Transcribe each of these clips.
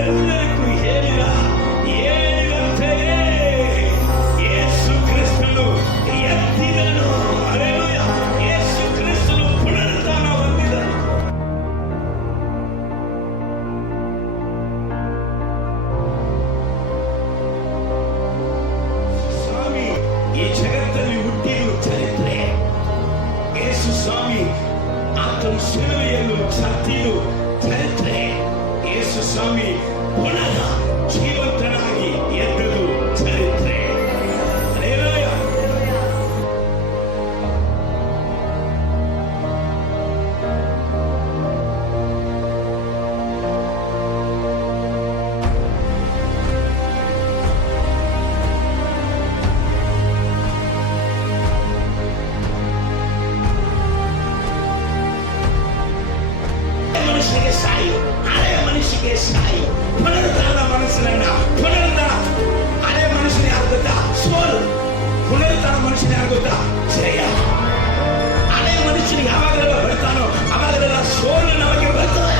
ಎಲ್ಲರಿಗೂ ಹೇಳಿದ ಹೇಳಿದಂತೆಯೇ ಯೇಸು ಕ್ರಿಸ್ತನು ಎದ್ದಿದನು. ಹಲ್ಲೆಲೂಯ. ಯೇಸು ಕ್ರಿಸ್ತನು ಪುನರುತ್ಥಾನ ಹೊಂದಿದನು. ಸ್ವಾಮಿ ಈ ಜಗತ್ತಲ್ಲಿ ಹುಟ್ಟಿದ ಚರಿತ್ರೆ. ಯೇಸು ಸ್ವಾಮಿ ಆತನು ಶಿಲುಬೆಯನ್ನು ಸತ್ತಿದ್ದು ಚರಿತ್ರೆ. ಯೇಸು ಸ್ವಾಮಿ ಪುನಃ ಜೀವಂತನಾಗಿ ಎದ್ದದು ಚರಿತ್ರೆ. ಹಲ್ಲೆಲೂಯ. ಮನುಷ್ಯನಿಗೆ ಸಾಯು, ಹಳೆಯ ಮನುಷ್ಯನಿಗೆ ಸಾಯು. ಪುನರುತ್ಥಾನ ಮನಸ್ಸಿನ ಪುನರುತ್ಥಾನ. ಹಳೆಯ ಮನುಷ್ಯನ ಯಾರು ಗೊತ್ತಾ? ಸೋಲು. ಪುನರುತ್ಥಾನ ಮನುಷ್ಯನ ಯಾರು ಗೊತ್ತಾ? ಜಯ. ಹಳೆಯ ಮನುಷ್ಯನಿಗೆ ಯಾವಾಗಲೆಲ್ಲ ಬರ್ತಾನೋ ಅವಾಗಲೆಲ್ಲ ಸೋಲು ನಮಗೆ ಬರ್ತದೆ.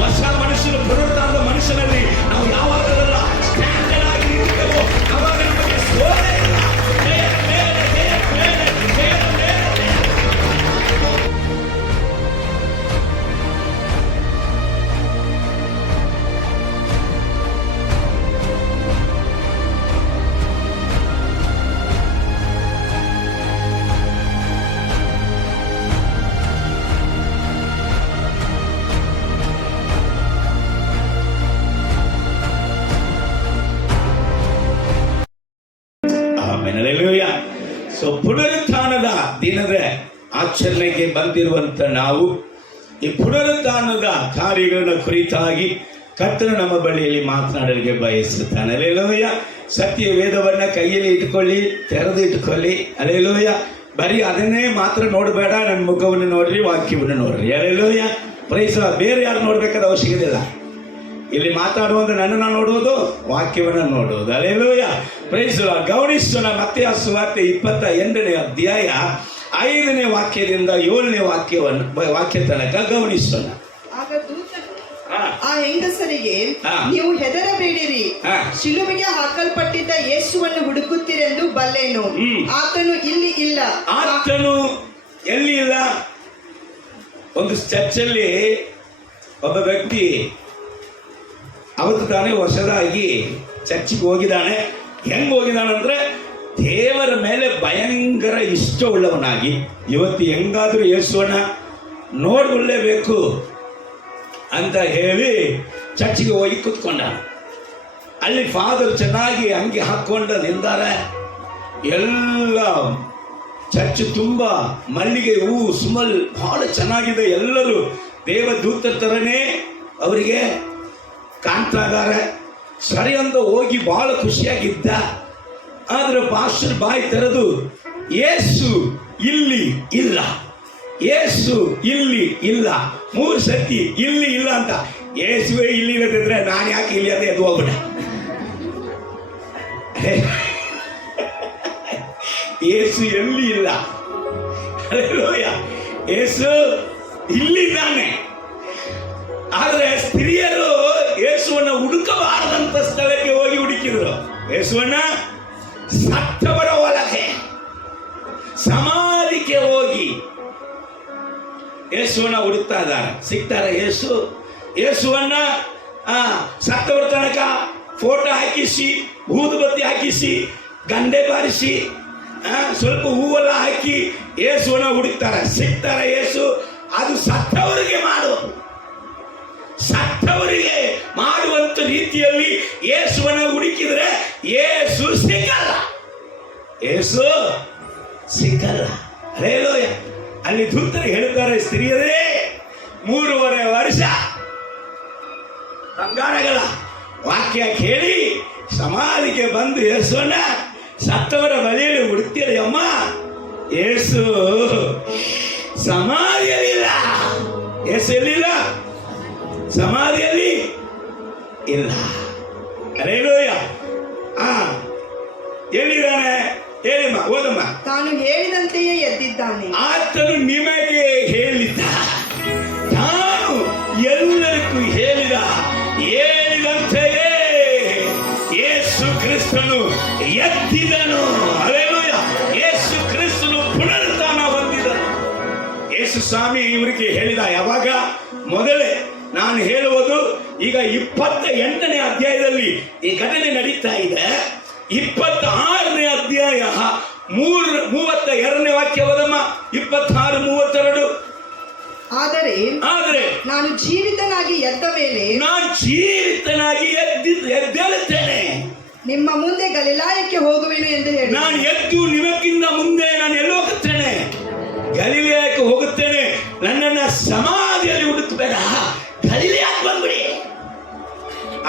ಹೊಸ ಮನುಷ್ಯನು ಪುನರುತ್ಥಾನದ ಮನುಷ್ಯನಲ್ಲಿ ನಾವು ಯಾವಾಗಲೆಲ್ಲ ಸ್ಟ್ಯಾಂಡರ್ಡ್ ಆಗಿ ನಿಂತಿದ್ದೆವೋ ಅವಾಗ ನಮಗೆ ಸೋಲೇ ಇಲ್ಲ. ಜಯ ಮೇಲೆ ಜಯ ಮೇಲೆ ಜಯ ಮೇಲೆ. ಸೊ ಪುನರುತ್ಥಾನದ ದಿನದ ಆಚರಣೆಗೆ ಬಂದಿರುವಂತ ನಾವು ಈ ಪುನರುತ್ಥಾನದ ಕಾರ್ಯಗಳ ಕುರಿತಾಗಿ ಕರ್ತನು ನಮ್ಮ ಬಳಿಯಲ್ಲಿ ಮಾತನಾಡಲಿಕ್ಕೆ ಬಯಸುತ್ತಾನೆ. ಹಲ್ಲೆಲೂಯ. ಸತ್ಯ ವೇದವನ್ನ ಕೈಯಲ್ಲಿ ಇಟ್ಕೊಳ್ಳಿ, ತೆರೆದು ಇಟ್ಕೊಳ್ಳಿ. ಹಲ್ಲೆಲೂಯ. ಬರೀ ಅದನ್ನೇ ಮಾತ್ರ ನೋಡಬೇಡ, ನನ್ನ ಮುಖವನ್ನು ನೋಡ್ರಿ, ವಾಕ್ಯವನ್ನು ನೋಡ್ರಿ. ಹಲ್ಲೆಲೂಯ. ಪ್ರೈಸ್. ಬೇರೆ ಯಾರು ನೋಡ್ಬೇಕಾದ ಅವಶ್ಯಕತೆ ಇಲ್ಲ. ಇಲ್ಲಿ ಮಾತಾಡುವಂತ ನನ್ನನ್ನು ನೋಡುವುದು, ವಾಕ್ಯವನ್ನು ನೋಡುವುದು. ಹಲ್ಲೆಲೂಯ. ಪ್ರೈಸ್. ಗಮನಿಸೋಣ. ಮತ್ತಾಯ ಸುವಾರ್ತೆ 28ನೇ ಅಧ್ಯಾಯ 5ನೇ ವಾಕ್ಯದಿಂದ 7ನೇ ವಾಕ್ಯ ತನಕ ಗಮನಿಸೋಣ. ಆಗ ದೂತನು ಆ ಹೆಂಗಸರಿಗೆ, ನೀವು ಹೆದರಬೇಡಿರಿ, ಶಿಲುಬೆಗೆ ಹಾಕಲ್ಪಟ್ಟಿದ್ದ ಯೇಸುವನ್ನು ಹುಡುಕುತ್ತೀರೆಂದು ಬಲ್ಲೆನು. ಆತನು ಇಲ್ಲಿ ಇಲ್ಲ. ಆತನು ಎಲ್ಲಿ ಇಲ್ಲ? ಒಂದು ಚರ್ಚಲ್ಲಿ ಒಬ್ಬ ವ್ಯಕ್ತಿ ಅವತ್ತು ತಾನೇ ಹೊಸದಾಗಿ ಚರ್ಚಿಗೆ ಹೋಗಿದ್ದಾನೆ. ಹೆಂಗ್ ಹೋಗಿದ್ದಾನಂದ್ರೆ ದೇವರ ಮೇಲೆ ಭಯಂಕರ ಇಷ್ಟವುಳ್ಳವನಾಗಿ, ಇವತ್ತು ಹೆಂಗಾದ್ರೂ ಯೇಸುವನ್ನ ನೋಡ್ಕೊಳ್ಳೇಬೇಕು ಅಂತ ಹೇಳಿ ಚರ್ಚಿಗೆ ಹೋಗಿ ಕೂತ್ಕೊಂಡ. ಅಲ್ಲಿ ಫಾದರ್ ಚೆನ್ನಾಗಿ ಅಂಗಿ ಹಾಕೊಂಡು ನಿಂತಾರೆ. ಎಲ್ಲ ಚರ್ಚ್ ತುಂಬ ಮಲ್ಲಿಗೆ ಹೂವು ಸುಮಲ್ ಬಹಳ ಚೆನ್ನಾಗಿದೆ. ಎಲ್ಲರೂ ದೇವದೂತರ ಥರನೇ ಅವರಿಗೆ ಕಾಣ್ತಾ ಇದ್ದಾರೆ. ಸರಿ ಅಂತ ಹೋಗಿ ಬಹಳ ಖುಷಿಯಾಗಿದ್ದ. ಆದ್ರೆ ಪಾಸ್ಟರ್ ಬಾಯಿ ತೆರೆದು, ಯೇಸು ಇಲ್ಲಿ ಇಲ್ಲ, ಯೇಸು ಇಲ್ಲಿ ಇಲ್ಲ, 3 ಸತಿ ಇಲ್ಲಿ ಇಲ್ಲ ಅಂತ. ಯೇಸುವೇ ಇಲ್ಲಿ ಇಲ್ಲದಿದ್ರೆ ನಾನು ಯಾಕೆ ಇಲ್ಲಿ ಅಂತ ಎದ್ದು ಹೋಗ್ಬಿಡ. ಯೇಸು ಎಲ್ಲಿ ಇಲ್ಲ. ಯೇಸು ಇಲ್ಲಿದ್ದಾನೆ. ಆದ್ರೆ ಸ್ತ್ರೀಯರು ಯೇಸುವನ್ನ ಹುಡುಕಬಾರದಂತ ಸ್ಥಳಕ್ಕೆ ಹೋಗಿ ಹುಡುಕಿದ್ರು. ಯೇಸುವನ್ನ ಸತ್ತವರ ಒಳಗೆ ಸಮಾಧಿಗೆ ಹೋಗಿ ಯೇಸುವನ್ನ ಹುಡುಕ್ತಾ ಇದ್ದಾರೆ. ಸಿಗ್ತಾರೆ ಯೇಸುವನ್ನ ಸತ್ತವರ ತನಕ ಫೋಟೋ ಹಾಕಿಸಿ, ಊದುಬತ್ತಿ ಹಾಕಿಸಿ, ಗಂಡೆ ಬಾರಿಸಿ, ಸ್ವಲ್ಪ ಹೂವೆಲ್ಲ ಹಾಕಿ ಯೇಸುವನ್ನ ಹುಡುಕ್ತಾರೆ. ಸಿಗ್ತಾರೆ ಯೇಸು. ಅದು ಸತ್ತವರಿಗೆ ಮಾಡುವಂತ ರೀತಿಯಲ್ಲಿ ಯೇಸುವನ್ನ ಹುಡುಕಿದ್ರೆ ಯೇಸು ಸಿಗಲ್ಲ. ಹಲ್ಲೆಲೂಯ. ಅಲ್ಲಿ ದೂತರು ಹೇಳ್ತಾರೆ, ಸ್ತ್ರೀಯರೇ 3.5 ವರ್ಷ ಬಂಗಾರಗಳ ವಾಕ್ಯ ಕೇಳಿ ಸಮಾಧಿಗೆ ಬಂದು ಯೇಸುವನ್ನ ಸತ್ತವರ ಬಳಿಯಲ್ಲಿ ಹುಡುಕ್ತೀರ ಅಮ್ಮ. ಯೇಸು ಸಮಾಧಿಯಲ್ಲಿಲ್ಲ. ಯೇಸು ಎಲ್ಲಿಲ್ಲ? ಸಮಾಧಿಯಲ್ಲಿ ಇಲ್ಲ. ಹಲ್ಲೆಲೂಯ. ಎಲ್ಲಿದ್ದಾನೆ? ಹೇಳಿಮ್ಮ, ಓದಮ್ಮ. ತಾನು ಹೇಳಿದಂತೆಯೇ ಎದ್ದಿದ್ದಾನೆ. ಆತನು ನಿಮಗೆ ಹೇಳಿದ್ದ, ತಾನು ಎಲ್ಲರಿಗೂ ಹೇಳಿದ ಹೇಳಿದಂತೆಯೇ ಯೇಸು ಕ್ರಿಸ್ತನು ಎದ್ದಿದನು. ಹಲ್ಲೆಲೂಯ. ಯೇಸು ಕ್ರಿಸ್ತನು ಪುನರುತ್ಥಾನ ಹೊಂದಿದನು. ಯೇಸು ಸ್ವಾಮಿ ಇವರಿಗೆ ಹೇಳಿದ, ಯಾವಾಗ ಮೊದಲೇ ನಾನು ಹೇಳುವುದು ಈಗ 28ನೇ ಅಧ್ಯಾಯದಲ್ಲಿ ಈ ಘಟನೆ ನಡೀತಾ ಇದೆ. 26ನೇ ಅಧ್ಯಾಯ 32ನೇ ವಾಕ್ಯವದಮ್ಮ. 26:32. ಆದರೆ ನಾನು ಜೀವಿತನಾಗಿ ಎದ್ದ ಮೇಲೆ ನಾನು ಜೀವಿತನಾಗಿ ಎದ್ದೇಳುತ್ತೇನೆ, ನಿಮ್ಮ ಮುಂದೆ ಗಲಿಲಾಯಕ್ಕೆ ಹೋಗುವೆನು ಎಂದು ಹೇಳಿ. ನಾನು ಎದ್ದು ನಿಮಗಿಂತ ಮುಂದೆ ನಾನು ಎಲ್ಲಿ ಹೋಗುತ್ತೇನೆ? ಗಲಿಲಾಯಕ್ಕೆ ಹೋಗುತ್ತೇನೆ. ನನ್ನನ್ನ ಸಮಾಧಿಯಲ್ಲಿ ಹುಡುಕಬೇಡ, ಗಲಿಲಾಯಕ್ಕೆ ಬಂದ್ಬಿಡಿ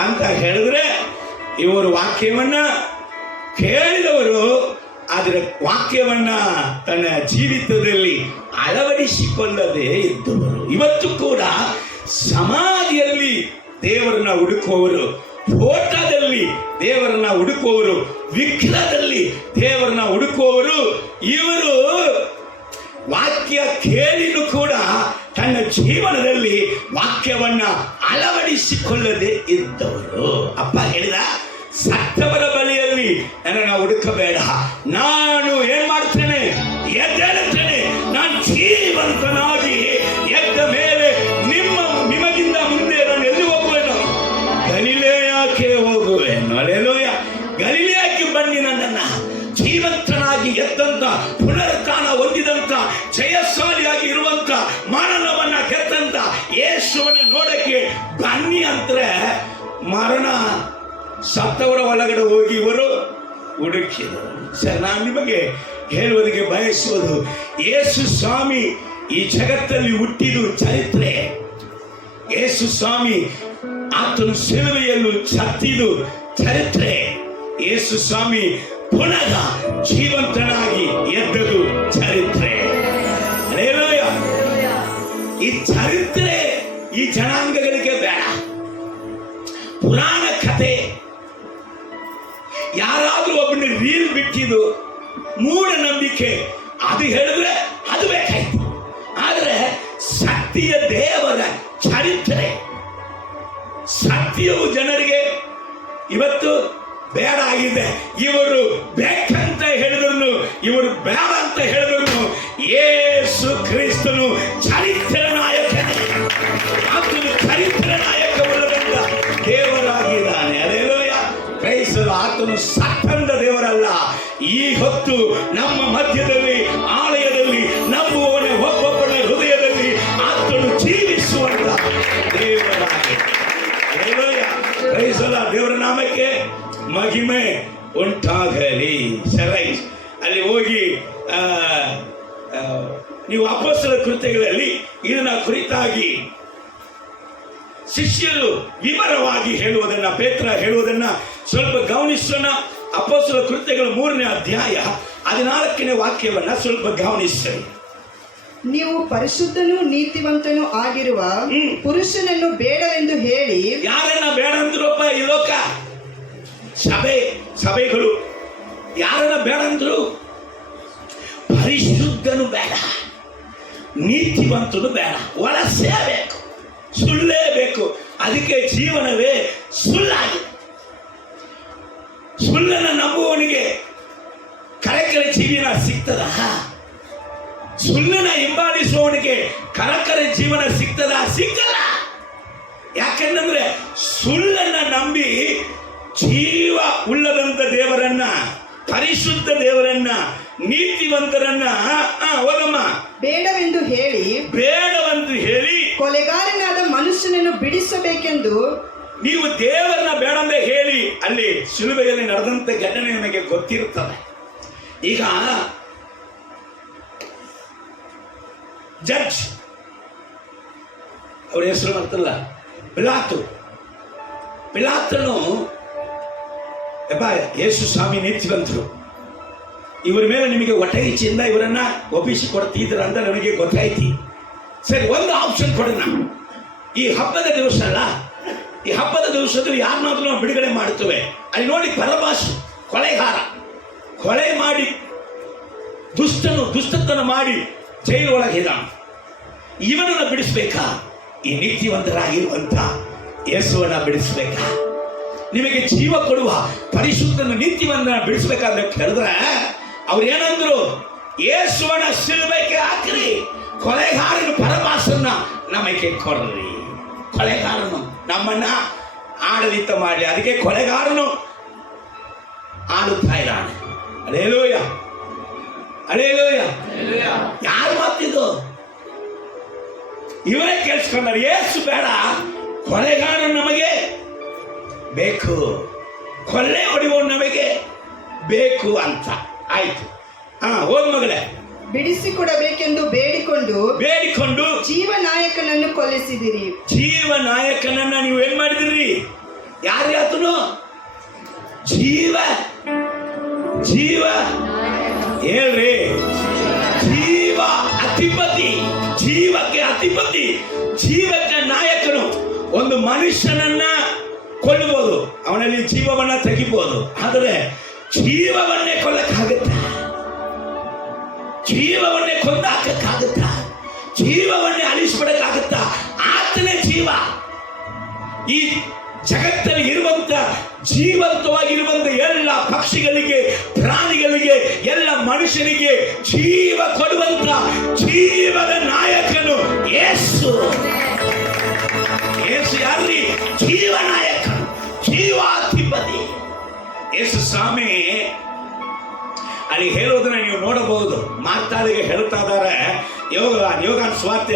ಅಂತ ಹೇಳಿದ್ರೆ, ಇವರು ವಾಕ್ಯವನ್ನ ಕೇಳಿದವರು ಅದರ ವಾಕ್ಯವನ್ನ ತನ್ನ ಜೀವಿತದಲ್ಲಿ ಅಳವಡಿಸಿಕೊಳ್ಳದೆ ಇದ್ದವರು. ಇವತ್ತು ಕೂಡ ಸಮಾಧಿಯಲ್ಲಿ ದೇವರನ್ನ ಹುಡುಕುವವರು, ಫೋಟೋದಲ್ಲಿ ದೇವರನ್ನ ಹುಡುಕುವವರು, ವಿಗ್ರಹದಲ್ಲಿ ದೇವರನ್ನ ಹುಡುಕುವವರು, ಇವರು ವಾಕ್ಯ ಕೇಳಿನೂ ಕೂಡ ತನ್ನ ಜೀವನದಲ್ಲಿ ವಾಕ್ಯವನ್ನ ಅಳವಡಿಸಿಕೊಳ್ಳದೆ ಇದ್ದವರು. ಅಪ್ಪ ಹೇಳಿದ, ಸತ್ತವರ ಬಳಿಯಲ್ಲಿ ನನ್ನನ್ನು ಹುಡುಕಬೇಡ, ನಾನು ಏನ್ ಮಾಡ್ತೇನೆ? ಎದ್ದೇಳುತ್ತೇನೆ. ನಾನು ಜೀವಂತನಾಗಿ ಎದ್ದ ಮೇಲೆ ನಿಮಗಿಂತ ಮುಂದೆ ನಾನು ಎಲ್ಲಿ ಹೋಗುವೆನು? ಗಲಿಲಾಯಕ್ಕೆ ಹೋಗುವೆನು. ಹಲ್ಲೆಲೂಯ. ಗಲಿಲಾಯಕ್ಕೆ ಬನ್ನಿ. ನನ್ನನ್ನ ಜೀವಂತನಾಗಿ ಎದ್ದಂತ, ಪುನರುತ್ಥಾನ ಹೊಂದಿದಂತ, ಜಯಶಾಲಿಯಾಗಿ ಇರುವಂತ, ಮರಣವನ್ನ ಗೆದ್ದಂತ ಯೇಸುವನ್ನ ನೋಡಕ್ಕೆ ಬನ್ನಿ ಅಂದ್ರೆ ಮರಣ ಸತ್ತವರ ಒಳಗಡೆ ಹೋಗಿ ಇವರು ಹುಡುಕಿದರು. ಸರ್, ನಾನು ನಿಮಗೆ ಹೇಳುವುದಕ್ಕೆ ಬಯಸುವುದು, ಯೇಸು ಸ್ವಾಮಿ ಈ ಜಗತ್ತಲ್ಲಿ ಹುಟ್ಟಿದು ಚರಿತ್ರೆ. ಯೇಸು ಸ್ವಾಮಿ ಆತನು ಶಿಲುಬೆಯನ್ನು ಸತ್ತಿದು ಚರಿತ್ರೆ. ಯೇಸು ಸ್ವಾಮಿ ಪುನಃ ಜೀವಂತನಾಗಿ ಎದ್ದದು ಚರಿತ್ರೆ. ಹಲ್ಲೆಲೂಯ. ಈ ಚರಿತ್ರೆ ಈ ಜನಾಂಗಗಳಿಗೆ ಬೇಡ. ಪುರಾಣ ಕಥೆ ಯಾರಾದ್ರೂ ಒಬ್ಬನ ರೀಲ್ ಬಿಟ್ಟಿದ್ದು ಮೂಢನಂಬಿಕೆ ಅದು ಹೇಳಿದ್ರೆ ಅದು ಬೇಕಾಯ್ತು. ಆದ್ರೆ ಸತ್ಯ ದೇವರ ಚರಿತ್ರೆ, ಸತ್ಯವು ಜನರಿಗೆ ಇವತ್ತು ಬೇಡ ಆಗಿದೆ. ಇವರು ಬೇಕಂತ ಹೇಳಿದ್ರು, ಇವರು ಬೇಡ ಅಂತ ಹೇಳಿದ್ರು, ಯೇಸು ಕ್ರಿಸ್ತನು ಚರಿತ್ರೆ ನಾಯಕನೇ. ಆತನು ಚರಿತ್ರೆ ನಾಯಕವಲ್ಲದಂತ ದೇವರಾಗಿದ್ದಾನೆ. ಹಲ್ಲೆಲೂಯ. ಕ್ರೈಸ್ತರು ಆತನು ಸತ್ತಂದ ದೇವರಲ್ಲ. ಈ ಹೊತ್ತು ನಮ್ಮ ಮಧ್ಯದಲ್ಲಿ, ಆಲಯದಲ್ಲಿ, ನಂಬುವವನ ಒಬ್ಬೊಬ್ಬನ ಹೃದಯದಲ್ಲಿ ಆತನು ಜೀವಿಸುವಂತ ದೇವರಾಗಿ. ಹಲ್ಲೆಲೂಯ. ಕ್ರೈಸ್ತರ ದೇವರ ನಾಮಕ್ಕೆ ಮಹಿಮೆ ಉಂಟಾಗಲಿ. ಸರೈ ಅಲ್ಲಿ ಹೋಗಿ ನೀವು ಅಪೊಸ್ತಲರ ಕೃತ್ಯಗಳಲ್ಲಿ ಇದನ್ನ ಕುರಿತಾಗಿ ಶಿಷ್ಯರು ವಿವರವಾಗಿ ಹೇಳುವುದನ್ನ, ಪೇತ್ರ ಹೇಳುವುದನ್ನ ಸ್ವಲ್ಪ ಗಮನಿಸೋಣ. ಅಪೊಸ್ತಲರ ಕೃತ್ಯಗಳು 3ನೇ ಅಧ್ಯಾಯ 14ನೇ ವಾಕ್ಯವನ್ನ ಸ್ವಲ್ಪ ಗಮನಿಸೋಣ. ನೀವು ಪರಿಶುದ್ಧನೂ ನೀತಿವಂತನೂ ಆಗಿರುವ ಪುರುಷನನ್ನು ಬೇಡವೆಂದು ಹೇಳಿ. ಯಾರನ್ನ ಬೇಡ ಅಂದ್ರಪ್ಪ ಈ ಲೋಕ? ಸಭೆಗಳು ಯಾರನ್ನ ಬೇಡ ಅಂದ್ರು? ಪರಿಶುದ್ಧನು ಬೇಡ, ನೀತಿವಂತನು ಬೇಡ. ಒಳಸೇಬೇಕು, ಸುಳ್ಳೇಬೇಕು. ಅದಕ್ಕೆ ಜೀವನವೇ ಸುಳ್ಳಾಗಿದೆ. ಸುಳ್ಳನ್ನು ನಂಬುವವನಿಗೆ ಕರಕರ ಜೀವನ ಸಿಗ್ತದ? ಸುಳ್ಳನ್ನ ಹಿಂಬಾಲಿಸುವವನಿಗೆ ಕರಕರ ಜೀವನ ಸಿಗ್ತದ? ಸಿಕ್ಕಲ್ಲ. ಯಾಕೆಂದ್ರೆ ಸುಳ್ಳನ್ನ ನಂಬಿ ಜೀವ ಉಳ್ಳದಂತ ದೇವರನ್ನ, ಪರಿಶುದ್ಧ ದೇವರನ್ನ, ನೀತಿವಂತರನ್ನ ಹೋಗಮ್ಮ ಬೇಡವೆಂದು ಹೇಳಿ ಕೊಲೆಗಾರನಾದ ಮನುಷ್ಯನನ್ನು ಬಿಡಿಸಬೇಕೆಂದು ನೀವು ದೇವರನ್ನ ಬೇಡಂದ ಹೇಳಿ. ಅಲ್ಲಿ ಶಿಲುಬೆಯಲ್ಲಿ ನಡೆದಂತ ಘಟನೆ ನನಗೆ ಗೊತ್ತಿರುತ್ತದೆ. ಈಗ ಜಡ್ಜ್ ಅವ್ರ ಹೆಸರು ಮಾಡ್ತಲ್ಲ, ಪಿಲಾತನು ಯೇಸು ಸ್ವಾಮಿ ನೀತಿವಂತರು, ಇವರ ಮೇಲೆ ನಿಮಗೆ ಒಟಗಿಚಿಯಿಂದ ಇವರನ್ನ ಒಪ್ಪಿಸಿ ಕೊಡ್ತಿದ್ರ ಅಂತ ನನಗೆ ಗೊತ್ತಾಯ್ತಿ. ಸರಿ, ಒಂದು ಆಪ್ಷನ್ ಕೊಡೋಣ. ಈ ಹಬ್ಬದ ದಿವಸ ಅಲ್ಲ, ಈ ಹಬ್ಬದ ದಿವಸದಲ್ಲಿ ಯಾರನ್ನಾದ್ರೂ ನಾವು ಬಿಡುಗಡೆ ಮಾಡುತ್ತೇವೆ. ಅಲ್ಲಿ ನೋಡಿ, ಬರಬಾಸ್ ಕೊಲೆಗಾರ, ಕೊಲೆ ಮಾಡಿ ದುಷ್ಟತನ ಮಾಡಿ ಜೈಲು ಒಳಗಿದ. ಇವನನ್ನು ಬಿಡಿಸ್ಬೇಕಾ? ಈ ನೀತಿವಂತರಾಗಿರುವಂತ ಯೇಸುವನ್ನ ಬಿಡಿಸ್ಬೇಕ? ನಿಮಗೆ ಜೀವ ಕೊಡುವ ಪರಿಶುದ್ಧನ ನೀತಿವನ್ನ ಬಿಡಿಸ್ಬೇಕಂತ ಕೇಳಿದ್ರೆ ಅವ್ರು ಏನಂದ್ರು? ಯೇಸುವನ ಶಿಲುಬೆಗೆ ಹಾಕ್ರಿ, ಕೊಲೆಗಾರನ ಪರಮಾಸನ್ನ ನಮಗೆ ಕೊಡ್ರಿ. ಕೊಲೆಗಾರನು ನಮ್ಮನ್ನ ಆಡಳಿತ ಮಾಡಲಿ, ಅದಕ್ಕೆ ಕೊಲೆಗಾರನು ಆಡುತ್ತಾ ಇದ್ದಾನೆ. Alleluia, alleluia. ಯಾರು ಮಾತಿದ್ದು? ಇವರೇ ಕೇಳಿಸ್ಕೊಂಡಾರೆ. ಯೇಸು ಬೇಡ, ಕೊಲೆಗಾರ ನಮಗೆ ಬೇಕು, ಕೊಲೆ ಹೊಡೆಯುವ ನಮಗೆ ಬೇಕು ಅಂತ ಆಯ್ತು. ಹೋದ್ ಮಗಳೇ, ಬಿಡಿಸಿಕೊಡಬೇಕೆಂದು ಬೇಡಿಕೊಂಡು ಜೀವನಾಯಕನನ್ನು ಕೊಲ್ಲಿಸಿದಿರಿ. ಜೀವನಾಯಕನನ್ನ ನೀವು ಏನ್ ಮಾಡಿದಿರಿ? ಯಾರು ಆತನು? ಜೀವ ಹೇಳ್ರಿ, ಜೀವ ಅಧಿಪತಿ, ಜೀವಕ್ಕೆ ಅಧಿಪತಿ, ಜೀವಕ್ಕೆ ನಾಯಕನು. ಒಂದು ಮನುಷ್ಯನನ್ನ ಕೊಲ್ಲಬಹುದು, ಅವನಲ್ಲಿ ಜೀವವನ್ನ ತೆಗಿಬಹುದು, ಆದರೆ ಜೀವವನ್ನೇ ಕೊಲ್ಲಕ್ಕಾಗತ್ತ? ಜೀವವನ್ನೇ ಕೊಂದಾಕಕ್ಕಾಗತ್ತ? ಜೀವವನ್ನೇ ಅಳಿಸ್ಬಿಡಕ್ಕಾಗತ್ತ? ಆತನೇ ಜೀವ. ಈ ಜಗತ್ತಲ್ಲಿ ಇರುವಂತ ಜೀವಂತವಾಗಿರುವಂತ ಎಲ್ಲ ಪಕ್ಷಿಗಳಿಗೆ, ಪ್ರಾಣಿಗಳಿಗೆ, ಎಲ್ಲ ಮನುಷ್ಯರಿಗೆ ಜೀವ ಕೊಡುವಂತ ಜೀವದ ನಾಯಕನು ಯೇಸು. ಯೇಸು ಯಾರ್ರಿ? ಜೀವನಾಯಕನು, ಜೀವಾಧಿಪತಿ ಯೇಸು ಸ್ವಾಮಿ. ಅಲ್ಲಿ ಹೇಳೋದನ್ನ ನೀವು ನೋಡಬಹುದು. ಮಾತಾಡಿಗೆ ಹೇಳ್ತಾ ಇದ್ದಾರೆ. ಯೋಗಾನ್ ಸ್ವಾರ್ತೆ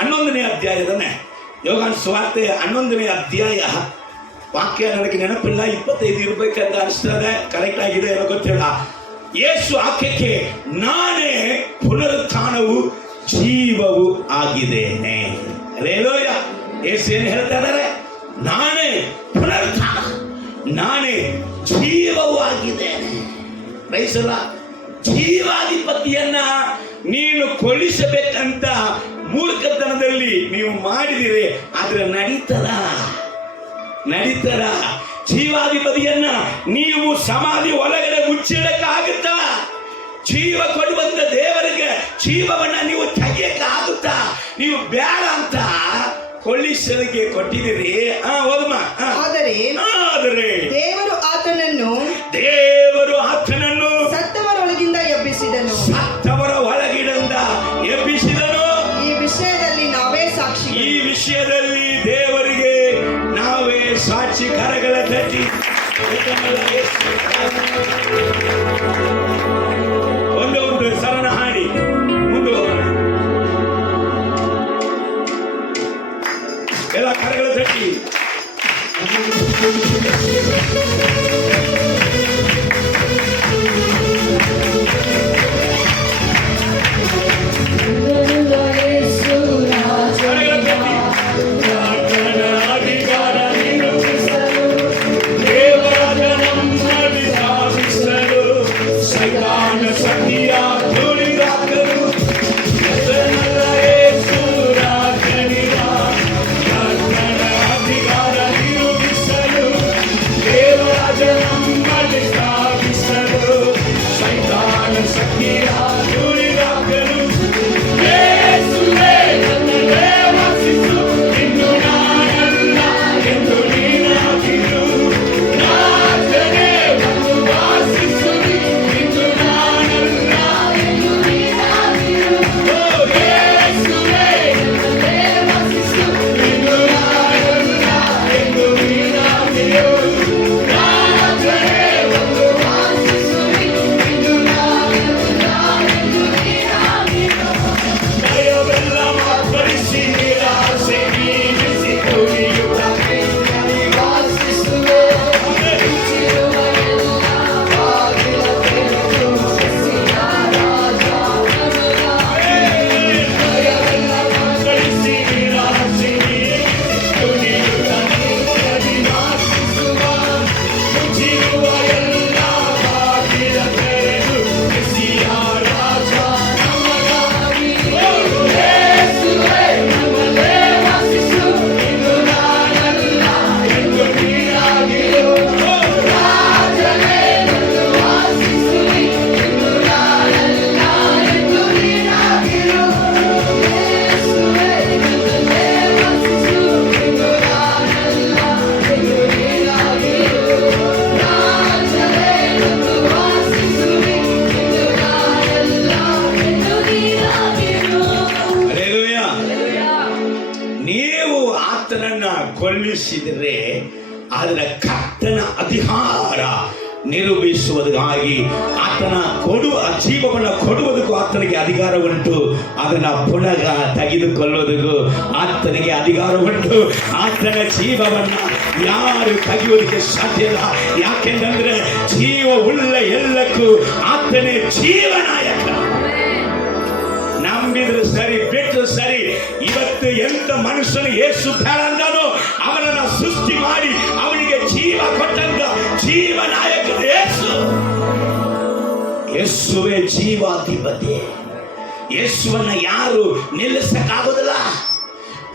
11ನೇ ಅಧ್ಯಾಯದನ್ನೇ, ಯೋಗಾನ್ ಸ್ವಾರ್ತೆ 11ನೇ ಅಧ್ಯಾಯ ವಾಕ್ಯ ನನಗೆ ನೆನಪಿಲ್ಲ, 25 ಇರ್ಬೇಕಂತ ಅನಿಸ್ತದೆ. ಕರೆಕ್ಟ್ ಆಗಿದೆ ಏನೋ ಗೊತ್ತಿಲ್ಲ. ಯೇಸು ವಾಕ್ಯಕ್ಕೆ ನಾನೇ ಪುನರುತ್ಥಾನವು ಜೀವವು ಆಗಿದ್ದೇನೆ. ಅಲ್ಲೇಲೂಯ. ಯೇಸು ಏನು ಹೇಳ್ತಾ ಇದ್ದಾರೆ? ನಾನೇ ಪುನರುತ್ಥಾನ, ನಾನೇ ಜೀವವು ಆಗಿದ್ದೇನೆ. ಬಯಸಲ್ಲ, ಜೀವಾಧಿಪತಿಯನ್ನ ನೀನು ಕೊಲ್ಲಿಸಬೇಕಂತ ಮೂರ್ಖತನದಲ್ಲಿ ನೀವು ಮಾಡಿದಿರಿ, ಆದ್ರೆ ನಡೀತದ? ಜೀವಾಧಿಪತಿಯನ್ನ ನೀವು ಸಮಾಧಿ ಒಳಗಡೆ ಮುಚ್ಚಿಡಕ್ಕಾಗುತ್ತಾ? ಜೀವ ಕೊಡುವಂತ ದೇವರಿಗೆ ಜೀವವನ್ನ ನೀವು ತೆಗಿಯಕ್ಕಾಗುತ್ತಾ? ನೀವು ಬೇಡ ಅಂತ ಕೊಲ್ಲಿಸಲಿಕ್ಕೆ ಕೊಟ್ಟಿದ್ದೀರಿ. ಆದರೆ ದೇವರು ಆತನನ್ನು ಸತ್ತವರೊಳಗಿಂದ ಎಬ್ಬಿಸಿದನು. ಈ ವಿಷಯದಲ್ಲಿ ನಾವೇ ಸಾಕ್ಷಿ. ಈ ವಿಷಯದಲ್ಲಿ ದೇವರಿಗೆ ನಾವೇ ಸಾಕ್ಷಿ. ಕರಗಳ ತಟ್ಟಿ ಒಂದು ಸರಣ ಹಾಡಿ ಮುಂದೆ ಹೋಗೋಣ. ಎಲ್ಲ ಕರಗಳ ತಟ್ಟಿ ದೇವರಾಜ ಕೊಲ್ಲಿಸಿದರೆ ಅದರ ಕರ್ತನ ಅಧಿಕಾರ ನಿರೂಪಿಸುವುದಕ್ಕಾಗಿ ಆತನ ಜೀವವನ್ನು ಕೊಡುವುದಕ್ಕೂ ಆತನಿಗೆ ಅಧಿಕಾರ ಉಂಟು. ಅದನ್ನು ಪುನಃ ತೆಗೆದುಕೊಳ್ಳುವುದಕ್ಕೂ ಆತನಿಗೆ ಅಧಿಕಾರ ಉಂಟು. ಆತನ ಜೀವವನ್ನು ಯಾರು ತೆಗೆಯುವುದಕ್ಕೆ ಸಾಧ್ಯ ಇಲ್ಲ. ಯಾಕೆಂದ್ರೆ ಜೀವ ಉಳ್ಳ ಎಲ್ಲಕ್ಕೂ ಆತನೇ ಜೀವನಾಯಕ. ನಂಬಿದ್ರು ಸರಿ, ಬಿಟ್ಟರು ಸರಿ. ಇವತ್ತು ಎಂತ ಮನುಷ್ಯನು ಯೇಸು ಬೇಡ ಅಂದನೋ ಅವನನ್ನ ಸೃಷ್ಟಿ ಮಾಡಿ ಅವನಿಗೆ ಜೀವ ಕೊಟ್ಟಂತ ಜೀವನಾಯಕ ಯೇಸು. ಯೇಸುವೇ ಜೀವಾಧಿಪತಿ. ಯೇಸುವನ್ನ ಯಾರು ನಿಲ್ಲಿಸಕ್ಕಾಗೋದಿಲ್ಲ.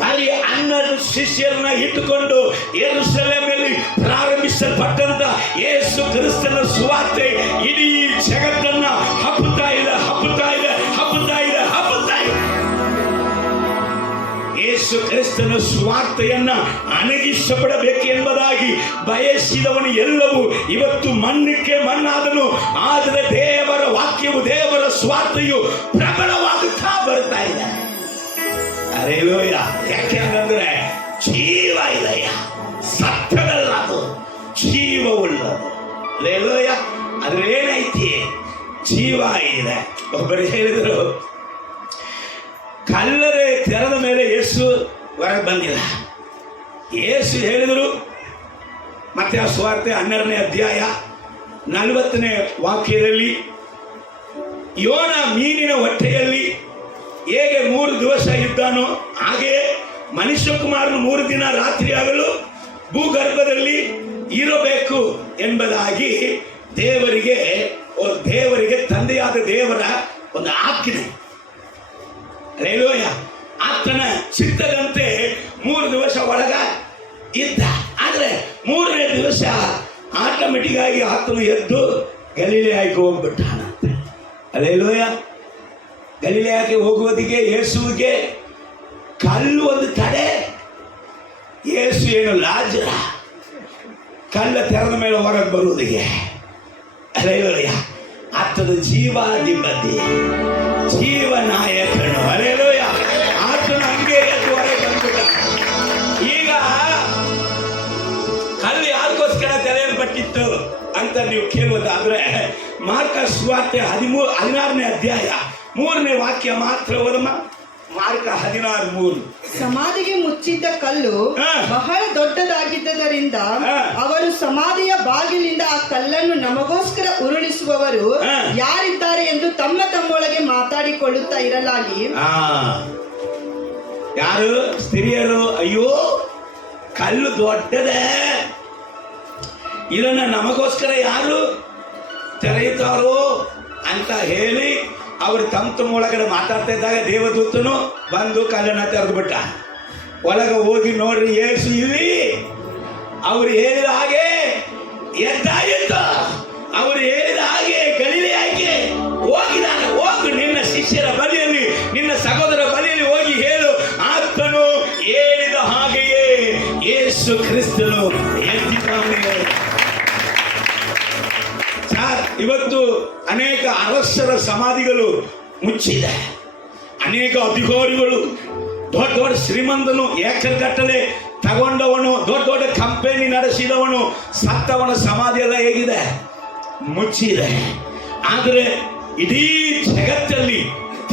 ಬರೀ 12 ಶಿಷ್ಯರನ್ನ ಇಟ್ಟುಕೊಂಡು ಯೆರೂಸಲೇಮಿನಲ್ಲಿ ಪ್ರಾರಂಭಿಸಲ್ಪಟ್ಟಂತ ಯೇಸು ಕ್ರಿಸ್ತನ ಸುವಾರ್ತೆ ಇಡೀ ಜಗತ್ತನ್ನ ಹಬ್ಬುತ್ತಾ ಇದೆ. ಯೇಸು ಕ್ರಿಸ್ತನ ಸುವಾರ್ತೆಯನ್ನ ಅಣಗಿಸಪಡಬೇಕು ಎಂಬುದಾಗಿ ಬಯಸಿದವನು ಎಲ್ಲವೂ ಇವತ್ತು ಮಣ್ಣಕ್ಕೆ ಮಣ್ಣಾದನು. ಆದರೆ ದೇವರ ವಾಕ್ಯವು, ದೇವರ ಸುವಾರ್ತೆಯು ಪ್ರಬಲವಾಗುತ್ತಾ ಬರ್ತಾ ಇದೆ. ಅರೇಲೋಯ. ಯಾಕೆಂದ್ರೆ ಜೀವ ಇದೆಯ, ಸತ್ಯದಲ್ಲ, ಅದು ಜೀವವುಳ್ಳದು. ಅರೇಲೋಯ. ಅದ್ರೇನೈತಿ? ಜೀವ ಇದೆ. ಒಬ್ಬರು ಹೇಳಿದರು, ಕಲ್ಲರೆ ತೆರೆದ ಮೇಲೆ ಯೇಸು ಹೊರಗೆ ಬಂದಿಲ್ಲ. ಯೇಸು ಹೇಳಿದರು, ಮತ್ತೆ ಆ ಸುವಾರ್ತೆ 12ನೇ ಅಧ್ಯಾಯ 40ನೇ ವಾಕ್ಯದಲ್ಲಿ, ಯೋನ ಮೀನಿನ ಹೊಟ್ಟೆಯಲ್ಲಿ ಹೇಗೆ 3 ದಿವಸ ಇದ್ದಾನೋ ಹಾಗೆಯೇ ಮನುಷ್ಯಕುಮಾರನು 3 ದಿನ ರಾತ್ರಿ ಆಗಲು ಭೂಗರ್ಭದಲ್ಲಿ ಇರಬೇಕು ಎಂಬುದಾಗಿ ದೇವರಿಗೆ ತಂದೆಯಾದ ದೇವರ ಒಂದು ಆಜ್ಞೆ. ಹಲ್ಲೆಲೂಯಾ. ಆತನ ಚಿತ್ತದಂತೆ 3 ದಿವಸ ಒಳಗ ಇದ್ದ. ಆದ್ರೆ 3ನೇ ದಿವಸ ಆಟೋಮೆಟಿಕ್ ಆಗಿ ಆತನು ಎದ್ದು ಗಲಿಲಾಯಕ್ಕೆ ಹೋಗ್ಬಿಟ್ಟಾನಂತೆ. ಹಲ್ಲೆಲೂಯಾ. ಗಲಿಲಾಯಕ್ಕೆ ಹೋಗುವುದಕ್ಕೆ ಯೇಸುವಿಗೆ ಕಲ್ಲು ಒಂದು ತಡೆ. ಯೇಸು ಏನು ಲಾಜರ, ಕಲ್ಲ ತೆರೆದ ಮೇಲೆ ಹೊರಗೆ ಬರುವುದಕ್ಕೆ. ಹಲ್ಲೆಲೂಯಾ. ಆತನ ಜೀವಾಧಿಪತಿ, ಜೀವನಾಯಕನು. ಹಲ್ಲೆಲೂಯಾ. ಆತನ ಹಂಗೆ ಎದ್ದು ಹೊರಗೆ ಬಂದ್ಬಿಟ್ಟ. ಈಗ ಕಲ್ಲು ಯಾರಿಗೋಸ್ಕರ ತೆರೆಯಲ್ಪಟ್ಟಿತ್ತು ಅಂತ ನೀವು ಕೇಳುವುದಾದ್ರೆ ಮಾರ್ಕ ಸುವಾರ್ತೆ 16ನೇ ಅಧ್ಯಾಯ 3ನೇ ವಾಕ್ಯ ಮಾತ್ರ ಓದಮ್ಮ. ಮಾರ್ಕ 16:3. ಸಮಾಧಿಗೆ ಮುಚ್ಚಿದ್ದ ಕಲ್ಲು ಬಹಳ ದೊಡ್ಡದಾಗಿದ್ದರಿಂದ ಅವರು ಸಮಾಧಿಯ ಬಾಗಿಲಿಂದ ಆ ಕಲ್ಲನ್ನು ನಮಗೋಸ್ಕರ ಉರುಳಿಸುವವರು ಯಾರಿದ್ದಾರೆ ಎಂದು ತಮ್ಮೊಳಗೆ ಮಾತಾಡಿಕೊಳ್ಳುತ್ತಾ ಇರಲಾಗಿ, ಯಾರು ಸ್ತ್ರೀಯರು, ಅಯ್ಯೋ ಕಲ್ಲು ದೊಡ್ಡದೆ, ಇದನ್ನ ನಮಗೋಸ್ಕರ ಯಾರು ತೆರೆಯುತ್ತಾರೋ ಅಂತ ಹೇಳಿ ಅವರು ತಮ್ಮ ಒಳಗಡೆ ಮಾತಾಡ್ತಾ ಇದ್ದಾಗ ದೇವದೂತನು ಬಂದು ಕಲ್ಲನ್ನ ತೆರೆದು ಬಿಟ್ಟ. ಒಳಗೆ ಹೋಗಿ ನೋಡ್ರಿ, ಯೇಸು ಇಲ್ಲಿ ಅವ್ರು ಹೇಳಿದ ಹಾಗೆ ಎದ್ದಾಯಿತು. ಅವರು ಹೇಳಿದ ಹಾಗೆ ಗಲಿಲಾಯಕ್ಕೆ ಹೋಗಿದ್ದಾನೆ. ಹೋಗು, ನಿನ್ನ ಶಿಷ್ಯರ ಬಳಿಯಲ್ಲಿ, ನಿನ್ನ ಸಹೋದರ ಬಳಿಯಲ್ಲಿ ಹೋಗಿ ಹೇಳು, ಆತನು ಹೇಳಿದ ಹಾಗೆಯೇ ಯೇಸು ಕ್ರಿಸ್ತನು ಎದ್ದಿದ್ದಾನೆ. ಇವತ್ತು ಅನೇಕ ಅರಸರ ಸಮಾಧಿಗಳು ಮುಚ್ಚಿದೆ. ಅನೇಕ ಅಧಿಕಾರಿಗಳು, ದೊಡ್ಡ ದೊಡ್ಡ ಶ್ರೀಮಂತನು, ಏಕರ್ ಗಟ್ಟಲೆ ತಗೊಂಡವನು, ದೊಡ್ಡ ದೊಡ್ಡ ಕಂಪನಿ ನಡೆಸಿದವನು, ಸತ್ತವನ ಸಮಾಧಿ ಎಲ್ಲ ಹೇಗಿದೆ? ಮುಚ್ಚಿದೆ. ಆದರೆ ಇಡೀ ಜಗತ್ತಲ್ಲಿ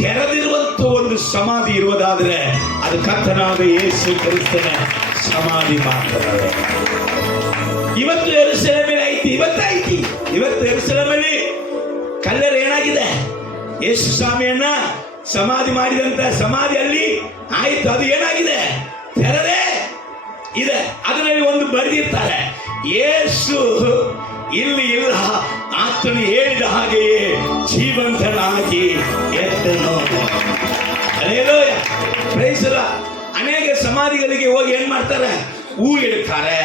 ತೆರೆದಿರುವಂತ ಒಂದು ಸಮಾಧಿ ಇರುವುದಾದ್ರೆ ಅದು ಕರ್ತನಾದ ಯೇಸು ಕ್ರಿಸ್ತನ ಸಮಾಧಿ ಮಾತ್ರ. ಇವತ್ತು ಯೆರೂಸಲೇಮಿನಲ್ಲಿ ಐತಿ, ಇವತ್ತು ಯೆರೂಸಲೇಮಿನಲ್ಲಿ ಕಲ್ಲರ್ ಏನಾಗಿದೆ? ಯೇಸು ಸ್ವಾಮಿಯನ್ನ ಸಮಾಧಿ ಮಾಡಿದಂತ ಸಮಾಧಿಯಲ್ಲಿ ಆಯ್ತು, ಅದು ಏನಾಗಿದೆ? ತೆರೆದೇ ಇದೆ. ಅದರಲ್ಲಿ ಒಂದು ಬರೆದಿರ್ತಾರೆ, ಯೇಸು ಇಲ್ಲಿ ಇಲ್ಲ, ಆತನು ಹೇಳಿದ ಹಾಗೆಯೇ ಜೀವಂತನಾಗಿ ಎದ್ದನು. ಹಲ್ಲೆಲೂಯಾ. Praise the Lord. ಅನೇಕ ಸಮಾಧಿಗಳಿಗೆ ಹೋಗಿ ಏನ್ ಮಾಡ್ತಾರೆ? ಹೂ ಇಡ್ತಾರೆ,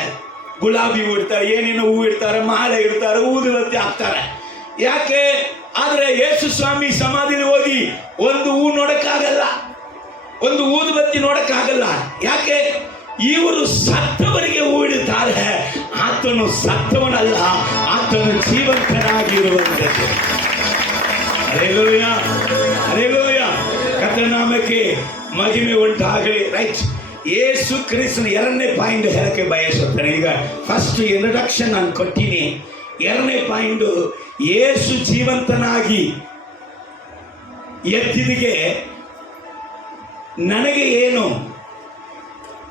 ಗುಲಾಬಿ ಹೂ ಇಡ್ತಾರೆ, ಏನೇನೋ ಹೂ ಇಡ್ತಾರೆ, ಮಾಲೆ ಇಡ್ತಾರೆ, ಊದುಬತ್ತಿ ಹಾಕ್ತಾರೆ. ಯಾಕೆ? ಆದ್ರೆ ಯೇಸು ಸ್ವಾಮಿ ಸಮಾಧಿಲಿ ಹೋಗಿ ಒಂದು ಹೂ ನೋಡಕ್ಕಾಗಲ್ಲ, ಒಂದು ಊದುಬತ್ತಿ ನೋಡಕ್ಕಾಗಲ್ಲ. ಯಾಕೆ? ಇವರು ಸತ್ತವರಿಗೆ ಹೂ ಇಡುತ್ತಾರೆ, ಆತನು ಸತ್ತವನಲ್ಲ, ಆತನು ಜೀವಂತನಾಗಿರುವಂಥದ್ದು. Hallelujah, hallelujah. ಕರ್ತನ ನಾಮಕ್ಕೆ ಮಹಿಮೆ ಉಂಟಾಗಲಿ. ರೈಟ್. ಯೇಸು ಕ್ರಿಸ್ತನ ಎರಡನೇ ಪಾಯಿಂಟ್ ಹೇಳಕ್ಕೆ ಬಯಸುತ್ತೇನೆ. ಈಗ ಫಸ್ಟ್ ಇಂಟ್ರಡಕ್ಷನ್ ನಾನು ಕೊಟ್ಟಿನಿ. ಎರಡನೇ ಪಾಯಿಂಟ್, ಯೇಸು ಜೀವಂತನಾಗಿ ಎದ್ದಿದಿಗೆ ನನಗೆ ಏನು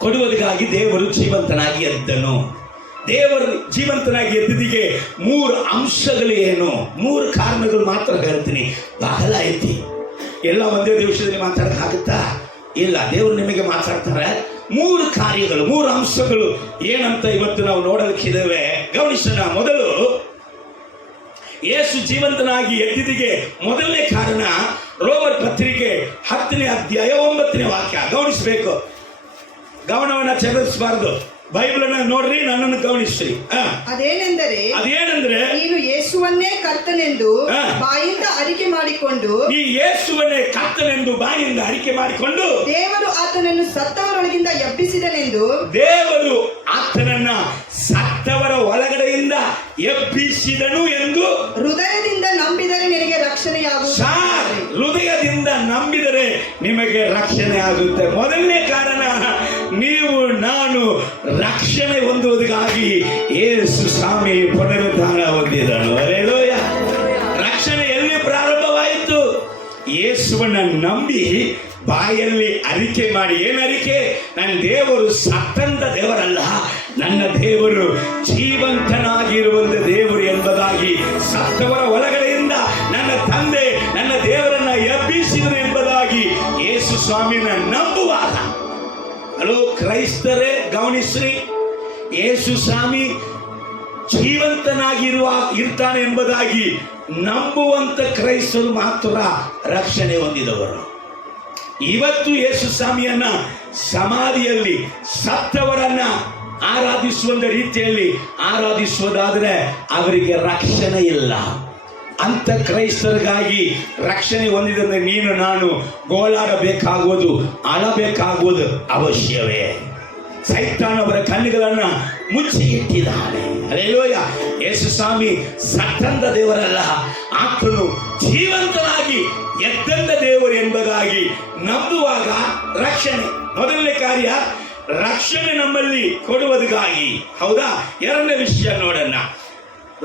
ಕೊಡುವುದಕ್ಕಾಗಿ ದೇವರು ಜೀವಂತನಾಗಿ ಎದ್ದನು. ದೇವರು ಜೀವಂತನಾಗಿ ಎದ್ದಿದಿಗೆ 3 ಅಂಶಗಳು ಏನು, 3 ಕಾರಣಗಳು ಮಾತ್ರ ಹೇಳ್ತೀನಿ. ಬಹಳ ಐತಿ, ಎಲ್ಲ ಒಂದೇ ದಿವಸದಲ್ಲಿ ಮಾತಾಡೋಕ್ಕಾಗುತ್ತಾ? ಇಲ್ಲ, ದೇವರು ನಿಮಗೆ ಮಾತಾಡ್ತಾರೆ. 3 ಕಾರ್ಯಗಳು, 3 ಅಂಶಗಳು ಏನಂತ ಇವತ್ತು ನಾವು ನೋಡಲಿಕ್ಕಿದ್ದೇವೆ. ಗಮನಿಸೋಣ. ಮೊದಲು, ಯೇಸು ಜೀವಂತನಾಗಿ ಎದ್ದಿದಿಗೆ ಮೊದಲನೇ ಕಾರಣ ರೋಮರ್ ಪತ್ರಿಕೆ 10ನೇ ಅಧ್ಯಾಯ 9ನೇ ವಾಕ್ಯ. ಗಮನಿಸಬೇಕು, ಗಮನವನ್ನ ಚೆದರಿಸಬಾರದು. ಬೈಬಲ್ ಅನ್ನ ನೋಡ್ರಿ, ನನ್ನನ್ನು ಗಮನಿಸ್ರಿ. ಅದೇನೆಂದರೆ ನೀನು ಯೇಸುವನ್ನೇ ಕರ್ತನೆಂದು ಬಾಯಿಂದ ಅರಿಕೆ ಮಾಡಿಕೊಂಡು, ಈ ಯೇಸುವನ್ನೇ ಕರ್ತನೆಂದು ಬಾಯಿಂದ ಅರಿಕೆ ಮಾಡಿಕೊಂಡು, ದೇವರು ಆತನನ್ನು ಸತ್ತವರೊಳಗಿಂದ ಎಬ್ಬಿಸಿದನೆಂದು, ದೇವರು ಆತನನ್ನ ಸತ್ತವರ ಒಳಗಡೆಯಿಂದ ಎಬ್ಬಿಸಿದನು ಎಂದು ಹೃದಯದಿಂದ ನಂಬಿದರೆ ನಿನಗೆ ರಕ್ಷಣೆಯಾಗುತ್ತದೆ. ಹೃದಯದಿಂದ ನಂಬಿದರೆ ನಿಮಗೆ ರಕ್ಷಣೆ ಆಗುತ್ತೆ. ಮೊದಲನೇ ಕಾರಣ, ನೀವು ನಾನು ರಕ್ಷಣೆ ಹೊಂದುವುದಕ್ಕಾಗಿ ಯೇಸು ಸ್ವಾಮಿ ಪುನರುತ್ಥಾನ ಹೊಂದಿದನು. ಹಲ್ಲೆಲೂಯಾ. ರಕ್ಷಣೆ ಎಲ್ಲಿ ಪ್ರಾರಂಭವಾಯಿತು? ಯೇಸುವನ್ನ ನಂಬಿ ಬಾಯಲ್ಲಿ ಅರಿಕೆ ಮಾಡಿ. ಏನು ಅರಿಕೆ? ನನ್ನ ದೇವರು ಸತ್ತಂತ ದೇವರಲ್ಲ, ನನ್ನ ದೇವರು ಜೀವಂತನಾಗಿರುವಂತ ದೇವರು ಎಂಬುದಾಗಿ, ಸತ್ತವರ ಒಳಗಡೆಯಿಂದ ನನ್ನ ತಂದೆ ನನ್ನ ದೇವರನ್ನ ಎಬ್ಬಿಸಿದನು ಎಂಬುದಾಗಿ ಯೇಸು ಸ್ವಾಮಿನ ನಂಬುವಾಗ, ಹಲೋ ಕ್ರೈಸ್ತರೇ ಗಮನಿಸ್ರಿ, ಯೇಸು ಸ್ವಾಮಿ ಇರ್ತಾನೆ ಎಂಬುದಾಗಿ ನಂಬುವಂತ ಕ್ರೈಸ್ತರು ಮಾತ್ರ ರಕ್ಷಣೆ ಹೊಂದಿದವರು. ಇವತ್ತು ಯೇಸು ಸ್ವಾಮಿಯನ್ನ ಸಮಾಧಿಯಲ್ಲಿ ಸತ್ತವರನ್ನ ಆರಾಧಿಸುವಂತ ರೀತಿಯಲ್ಲಿ ಆರಾಧಿಸುವುದಾದರೆ ಅವರಿಗೆ ರಕ್ಷಣೆ ಇಲ್ಲ. ಅಂತ ಕ್ರೈಸ್ತರಿಗಾಗಿ ರಕ್ಷಣೆ ಹೊಂದಿದಂತೆ ನೀನು ನಾನು ಗೋಳಾಡಬೇಕಾಗುವುದು, ಅಳಬೇಕಾಗುವುದು ಅವಶ್ಯವೇ. ಸೈತಾನವರ ಕಣ್ಣುಗಳನ್ನ ಮುಚ್ಚಿ ಇಟ್ಟಿದ್ದಾನೆ. ಹಲ್ಲೆಲೂಯಾ. ಯೇಸು ಸ್ವಾಮಿ ಸತ್ತಂದ ದೇವರಲ್ಲ, ಆತನು ಜೀವಂತನಾಗಿ ಎದ್ದಂದ ದೇವರು ಎಂಬುದಾಗಿ ನಂಬುವಾಗ ರಕ್ಷಣೆ. ಮೊದಲನೇ ಕಾರ್ಯ, ರಕ್ಷಣೆ ನಮ್ಮಲ್ಲಿ ಕೊಡುವುದಕ್ಕಾಗಿ. ಹೌದಾ? ಎರಡನೇ ವಿಷಯ ನೋಡೋಣ.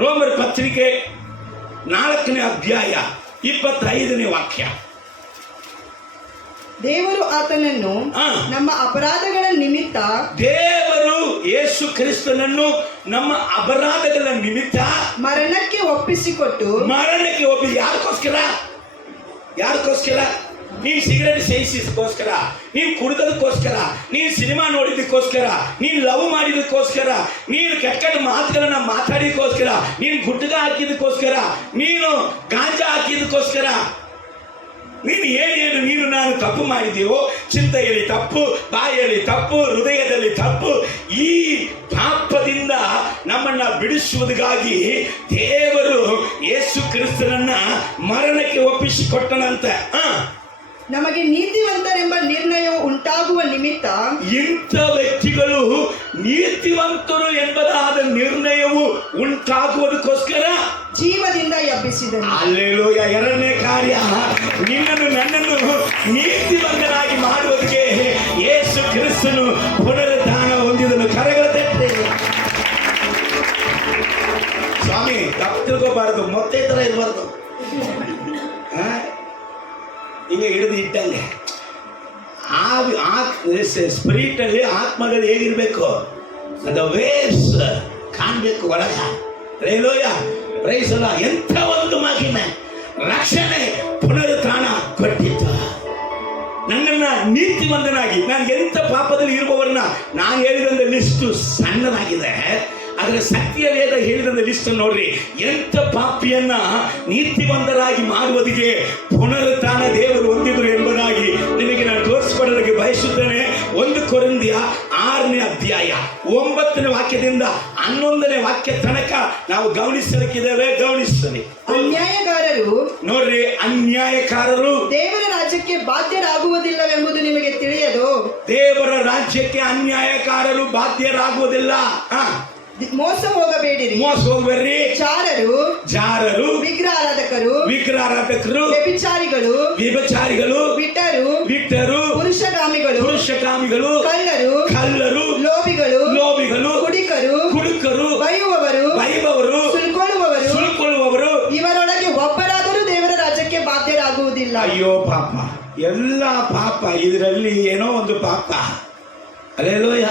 ರೋಮರ್ ಪತ್ರಿಕೆ 4ನೇ ಅಧ್ಯಾಯ 25ನೇ ವಾಕ್ಯ. ದೇವರು ಆತನನ್ನು ನಮ್ಮ ಅಪರಾಧಗಳ ನಿಮಿತ್ತ, ದೇವರು ಯೇಸು ಕ್ರಿಸ್ತನನ್ನು ನಮ್ಮ ಅಪರಾಧಗಳ ನಿಮಿತ್ತ ಮರಣಕ್ಕೆ ಒಪ್ಪಿಸಿಕೊಟ್ಟು, ಯಾರಿಗೋಸ್ಕರ? ನೀನ್ ಸಿಗರೇಟ್ ಸೇವಿಸಿದಕ್ಕೋಸ್ಕರ, ನೀನ್ ಕುಡಿದದಕ್ಕೋಸ್ಕರ, ನೀನ್ ಸಿನಿಮಾ ನೋಡಿದಕ್ಕೋಸ್ಕರ, ನೀನ್ ಲವ್ ಮಾಡಿದಕ್ಕೋಸ್ಕರ, ನೀನು ಕೆಟ್ಟ ಮಾತುಗಳನ್ನ ಮಾತಾಡಿದಕ್ಕೋಸ್ಕರ, ನೀನ್ ಗುಡ್ಡಗ ಹಾಕಿದಕ್ಕೋಸ್ಕರ, ನೀನು ಗಾಂಜಾ ಹಾಕಿದಕ್ಕೋಸ್ಕರ, ನೀನು ನೀನು ನಾನು ತಪ್ಪು ಮಾಡಿದೀವೋ, ಚಿಂತೆಯಲ್ಲಿ ತಪ್ಪು, ಬಾಯಲ್ಲಿ ತಪ್ಪು, ಹೃದಯದಲ್ಲಿ ತಪ್ಪು, ಈ ಪಾಪದಿಂದ ನಮ್ಮನ್ನ ಬಿಡಿಸುವುದಕ್ಕಾಗಿ ದೇವರು ಯೇಸು ಕ್ರಿಸ್ತನನ್ನ ಮರಣಕ್ಕೆ ಒಪ್ಪಿಸಿಕೊಟ್ಟನಂತೆ. ನಮಗೆ ನೀತಿವಂತರೆಂಬ ನಿರ್ಣಯವು ಉಂಟಾಗುವ ನಿಮಿತ್ತ, ಇಂಥ ವ್ಯಕ್ತಿಗಳು ನೀತಿವಂತರು ಎಂಬುದಾದ ನಿರ್ಣಯವು ಉಂಟಾಗುವುದಕ್ಕೋಸ್ಕರ ಜೀವದಿಂದ ಎಬ್ಬಿಸಿದನು. ಹಲ್ಲೆಲೂಯಾ. ಎರಡನೇ ಕಾರ್ಯ, ನಿನ್ನನ್ನು ನನ್ನನ್ನು ನೀತಿವಂತನಾಗಿ ಮಾಡುವುದಕ್ಕೆ ಯೇಸು ಕ್ರಿಸ್ತನು ಪುನರುತ್ಥಾನ ಹೊಂದಿದನು. ಕರೆಗಳ ತಟ್ಟೆ. ಸ್ವಾಮಿ ತಪ್ಪು ತಿಳ್ಕೋಬಾರದು, ಮೊತ್ತೆ ತರ ಇರಬಾರ್ದು, ಹಿಂಗೆ ಹಿಡಿದು ಇಟ್ಟಂಗೆ. ಸ್ಪಿರಿಟ್ ಅಲ್ಲಿ ಆತ್ಮದಲ್ಲಿ ಹೇಗಿರ್ಬೇಕು? ಅದು ವೇಸ್ ಕಾಣ್ಬೇಕು ಒಳಗ. ಹಲ್ಲೆಲೂಯಾ. ಪ್ರೈಸ್ ಅಲ್ಲ. ಎಂಥ ಒಂದು ಮಹಿಮೆ! ರಕ್ಷಣೆ, ಪುನರುತ್ಥಾನ ಕೊಟ್ಟಿತ್ತು. ನನ್ನನ್ನ ನೀತಿವಂತನಾಗಿ, ನಾನು ಎಂಥ ಪಾಪದಲ್ಲಿ ಇರುವವರನ್ನ, ನಾನು ಹೇಳಿದಂತ ಲಿಸ್ಟು ಸಣ್ಣದಾಗಿದೆ, ಆದರೆ ಸತ್ಯ ವೇದ ಹೇಳಿದಂತ ಲಿಸ್ಟ್ ನೋಡ್ರಿ. ಎಂಥ ಪಾಪಿಯನ್ನ ನೀತಿವಂತರಾಗಿ ಮಾಡುವುದಕ್ಕೆ ಪುನರುತ್ಥಾನ ದೇವರು ಹೊಂದಿದ್ರು ಎಂಬುದಾಗಿ ನಿಮಗೆ ನಾನು ತೋರಿಸಿಕೊಡಲಿಕ್ಕೆ ಬಯಸುತ್ತೇನೆ. 1 ಕೊರಿಂಥಿಯ 6ನೇ ಅಧ್ಯಾಯ 9ನೇ ವಾಕ್ಯದಿಂದ 11ನೇ ವಾಕ್ಯ ತನಕ ನಾವು ಗಮನಿಸಲಿಕ್ಕಿದ್ದೇವೆ. ಗಮನಿಸ್ತೀನಿ. ಅನ್ಯಾಯಗಾರರು ನೋಡ್ರಿ, ಅನ್ಯಾಯಕಾರರು ದೇವರ ರಾಜ್ಯಕ್ಕೆ ಬಾಧ್ಯರಾಗುವುದಿಲ್ಲವೆಂಬುದು ನಿಮಗೆ ತಿಳಿಯದು. ದೇವರ ರಾಜ್ಯಕ್ಕೆ ಅನ್ಯಾಯಕಾರರು ಬಾಧ್ಯರಾಗುವುದಿಲ್ಲ. ಮೋಸ ಹೋಗಬೇಡಿರಿ. ಮೋಸ ಹೋಗಬೇಡ್ರಿ. ಜಾರರು, ವಿಗ್ರಹಾರಾಧಕರು, ವ್ಯಭಿಚಾರಿಗಳು, ಬಿಟ್ಟರು, ಪುರುಷಗಾಮಿಗಳು, ಪುರುಷಕಾಮಿಗಳು ಕಳ್ಳರು ಲೋಭಿಗಳು ಕುಡುಕರು ಬೈಯುವವರು ಸುಲ್ಕೊಳ್ಳುವವರು ಇವರೊಳಗೆ ಒಬ್ಬರಾದರೂ ದೇವರ ರಾಜ್ಯಕ್ಕೆ ಬಾಧ್ಯರಾಗುವುದಿಲ್ಲ. ಅಯ್ಯೋ ಪಾಪ, ಎಲ್ಲ ಪಾಪ. ಇದರಲ್ಲಿ ಏನೋ ಒಂದು ಪಾಪ. ಅಲ್ಲೇಲೋಯ.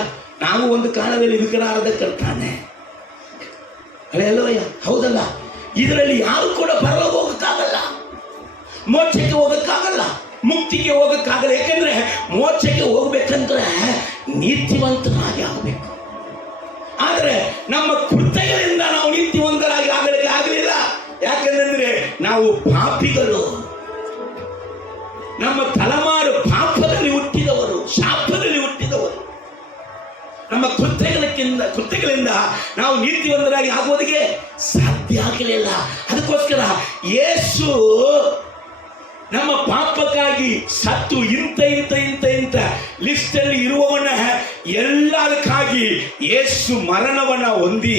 ನಾವು ಒಂದು ಕಾಲದಲ್ಲಿ ವಿಗ್ರಹಾರದ ಕರ್ತಾನೆ. ಅಲ್ಲೇಲೋಯ, ಹೌದಲ್ಲ? ಇದರಲ್ಲಿ ಯಾರು ಕೂಡ ಪರಲೋಕ ಹೋಗಕ್ಕಾಗಲ್ಲ, ಮೋಕ್ಷಕ್ಕೆ ಹೋಗಕ್ಕಾಗಲ್ಲ, ಮುಕ್ತಿಗೆ ಹೋಗಕ್ಕಾಗಲ್ಲ. ಯಾಕಂದ್ರೆ ಮೋಕ್ಷಕ್ಕೆ ಹೋಗ್ಬೇಕಂದ್ರೆ ನೀತಿವಂತರಾಗಿ ಆಗಬೇಕು. ಆದ್ರೆ ನಮ್ಮ ಕೃತ್ಯಗಳಿಂದ ನಾವು ನೀತಿವಂತರಾಗಿ ಆಗಲಿಕ್ಕೆ ಆಗಲಿಲ್ಲ. ಯಾಕಂದ್ರೆ ನಾವು ಪಾಪಿಗಳು. ನಮ್ಮ ತಲೆಮಾರು ಪಾಪದಲ್ಲಿ ಹುಟ್ಟಿದವರು, ಶಾಪದಲ್ಲಿ ಹುಟ್ಟಿದವರು. ನಮ್ಮ ಕೃತ್ಯಗಳಿಂದ ನಾವು ನೀತಿವಂತರಾಗಿ ಆಗುವುದಕ್ಕೆ ಸಾಧ್ಯ ಆಗಲಿಲ್ಲ. ಅದಕ್ಕೋಸ್ಕರ ಯೇಸು ನಮ್ಮ ಪಾಪಕ್ಕಾಗಿ ಸತ್ತು ಇಂಥ ಲಿಸ್ಟ್ ಅಲ್ಲಿ ಇರುವವನ ಎಲ್ಲದಕ್ಕಾಗಿ ಯೇಸು ಮರಣವನ್ನ ಹೊಂದಿ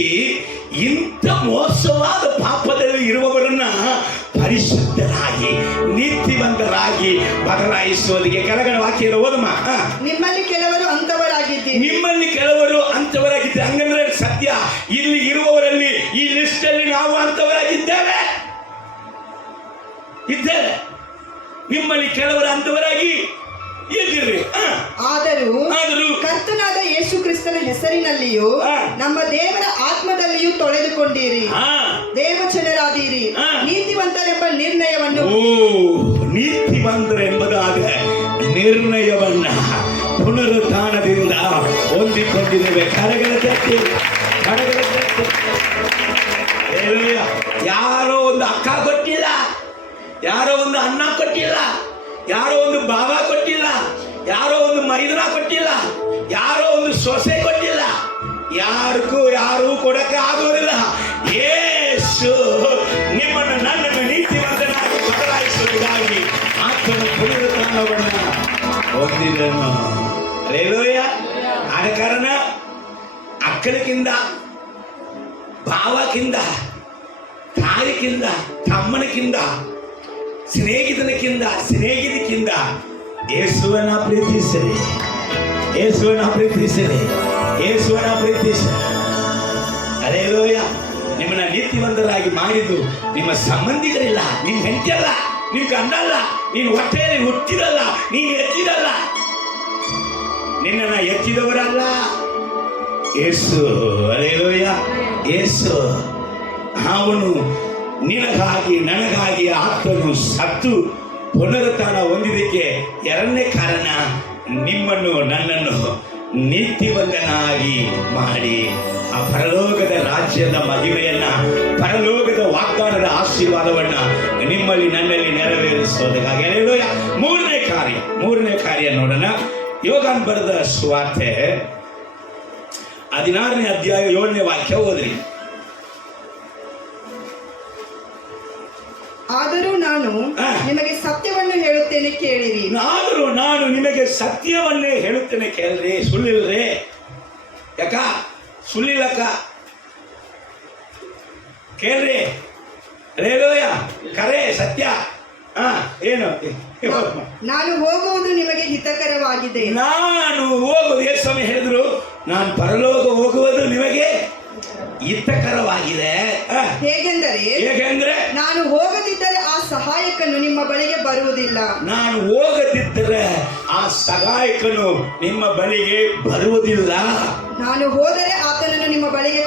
ಇಂಥ ಮೋಸವಾದ ಪಾಪದಲ್ಲಿ ಇರುವವರನ್ನ ಪರಿಶುದ್ಧರಾಗಿ ನೀತಿವಂತರಾಗಿ ಬದಲಾಯಿಸುವುದಕ್ಕೆ ಕೆಳಗಡೆ ವಾಕ್ಯ ಓದಮ್ಮ. ನಿಮ್ಮಲ್ಲಿ ಕೆಲವರು ಅಂತವರಾಗಿದ್ದೀರಿ. ಹಂಗಂದ್ರೆ ಸತ್ಯ, ಇಲ್ಲಿ ಇರುವವರಲ್ಲಿ ಈ ಲಿಸ್ಟ್ ಅಲ್ಲಿ ನಾವು ಅಂತವರಾಗಿದ್ದೇವೆ. ನಿಮ್ಮಲ್ಲಿ ಕೆಲವರು ಅಂತವರಾಗಿ ಇದ್ದೀರಿ. ಆದರೂ ಕರ್ತನಾದ ಯೇಸು ಕ್ರಿಸ್ತನ ಹೆಸರಿನಲ್ಲಿಯೂ ನಮ್ಮ ದೇವರ ಆತ್ಮದಲ್ಲಿಯೂ ತೊಳೆದುಕೊಂಡಿರಿ, ದೇವಚನರಾದೀರಿ, ನೀತಿವಂತರೆಂಬ ನಿರ್ಣಯವನ್ನು ನೀತಿವಂತರೆಂಬುದಾದ ನಿರ್ಣಯವನ್ನ ಪುನರುತ್ಥಾನದಿಂದ ಹೊಂದಿಕೊಂಡಿದ್ದೇವೆ. ಕರಗಳ ತಟ್ಟಿ. ಯಾರೋ ಒಂದು ಅಕ್ಕ ಕೊಟ್ಟಿಲ್ಲ, ಯಾರೋ ಒಂದು ಅಣ್ಣ ಕೊಟ್ಟಿಲ್ಲ, ಯಾರೋ ಒಂದು ಭಾವ ಕೊಟ್ಟಿಲ್ಲ, ಯಾರೋ ಒಂದು ಮೈದನ ಕೊಟ್ಟಿಲ್ಲ, ಯಾರೋ ಒಂದು ಸೊಸೆ ಕೊಟ್ಟಿಲ್ಲ. ಯಾರೂ ಕೊಡಕ್ಕೆ ಆಗೋದಿಲ್ಲ. ಯೇಸು ನಿಮ್ಮನ್ನು ನನ್ನನ್ನು ನೀತಿವಂತನಾಗಿ ಬದಲಾಯಿಸುವುದಾಗಿ ಆತನ ಪುನರುತ್ಥಾನವನ್ನು ಹೊಂದಿದನು. ಹಲ್ಲೆಲೂಯಾ. ಆದ ಕಾರಣ ಅಕ್ಕನಿಗಿಂತ, ಭಾವಕ್ಕಿಂತ, ತಾಯಿಗಿಂತ, ತಮ್ಮನಿಗಿಂತ, ಸ್ನೇಹಿತನಕ್ಕಿಂತ ಯೇಸುವನ್ನ ಪ್ರೀತಿಸಿರಿ. ಹಲ್ಲೆಲೂಯಾ. ನಿಮ್ಮನ್ನ ನೀತಿವಂತರಾಗಿ ಮಾಡಿದ್ದು ನಿಮ್ಮ ಸಂಬಂಧಿಕರಿಲ್ಲ, ನಿಮ್ ಹೆಂಡತಿ ಅಲ್ಲ, ನಿಮ್ ಗಂಡ ಅಲ್ಲ, ನೀನು ಹೊಟ್ಟೆಯಲ್ಲಿ ಹುಟ್ಟಿದಲ್ಲ, ನೀನು ಎತ್ತಿದಲ್ಲ, ನಿನ್ನನ್ನ ಎತ್ತಿದವರಲ್ಲ ಯೇಸು. ಹಲ್ಲೆಲೂಯಾ. ಯೇಸು ಅವನು ನಿನಗಾಗಿ ನನಗಾಗಿ ಆತನು ಸತ್ತು ಪುನರುತ್ಥಾನ ಹೊಂದಿದ್ದಕ್ಕೆ ಎರಡನೇ ಕಾರಣ, ನಿಮ್ಮನ್ನು ನನ್ನನ್ನು ನೀತಿವಂತನಾಗಿ ಮಾಡಿ ಆ ಪರಲೋಕದ ರಾಜ್ಯದ ಮಹಿಮೆಯನ್ನ, ಪರಲೋಕದ ವಾಗ್ದಾನದ ಆಶೀರ್ವಾದವನ್ನ ನಿಮ್ಮಲ್ಲಿ ನನ್ನಲ್ಲಿ ನೆರವೇರಿಸೋದಕ್ಕಾಗಿ. ಹಲ್ಲೆಲೂಯಾ. ಮೂರನೇ ಕಾರ್ಯ ನೋಡೋಣ. ಯೋಹಾನ ಬರೆದ ಸುವಾರ್ತೆ 16ನೇ ಅಧ್ಯಾಯ 7ನೇ ವಾಕ್ಯ ಓದ್ರಿ. ಆದರೂ ನಾನು ನಿಮಗೆ ಸತ್ಯವನ್ನು ಹೇಳುತ್ತೇನೆ ಕೇಳಿರಿ. ನಾನು ನಿಮಗೆ ಸತ್ಯವನ್ನೇ ಹೇಳುತ್ತೇನೆ ಕೇಳ್ರಿ. ಸುಳ್ಳಿಲ್ರಿ. ಯಾಕ ಸುಳ್ಳಿಲ್ಲಕ್ಕ ಕೇಳ್ರಿ. ಹಲ್ಲೆಲೂಯಾ. ಕರೆ ಸತ್ಯ. ಏನು? ನಾನು ಹೋಗುವುದು ನಿಮಗೆ ಹಿತಕರವಾಗಿದೆ. ನಾನು ಹೋಗುವುದು, ಯೇಸು ಸ್ವಾಮಿ ಹೇಳಿದ್ರು, ನಾನು ಪರಲೋಕ ಹೋಗುವುದು ನಿಮಗೆ ಹಿತಕರವಾಗಿದೆ. ಹೇಗೆಂದರೆ ನಾನು ಹೋಗದಿದ್ದರೆ ಆ ಸಹಾಯಕನು ನಿಮ್ಮ ಬಳಿಗೆ ಬರುವುದಿಲ್ಲ. ನಾನು ಹೋಗದಿದ್ದರೆ ಆ ಸಹಾಯಕನು ನಿಮ್ಮ ಬಳಿಗೆ ಬರುವುದಿಲ್ಲ. ನಾನು ಹೋದರೆ ಆತನನ್ನು ನಿಮ್ಮ ಬಳಿಗೆ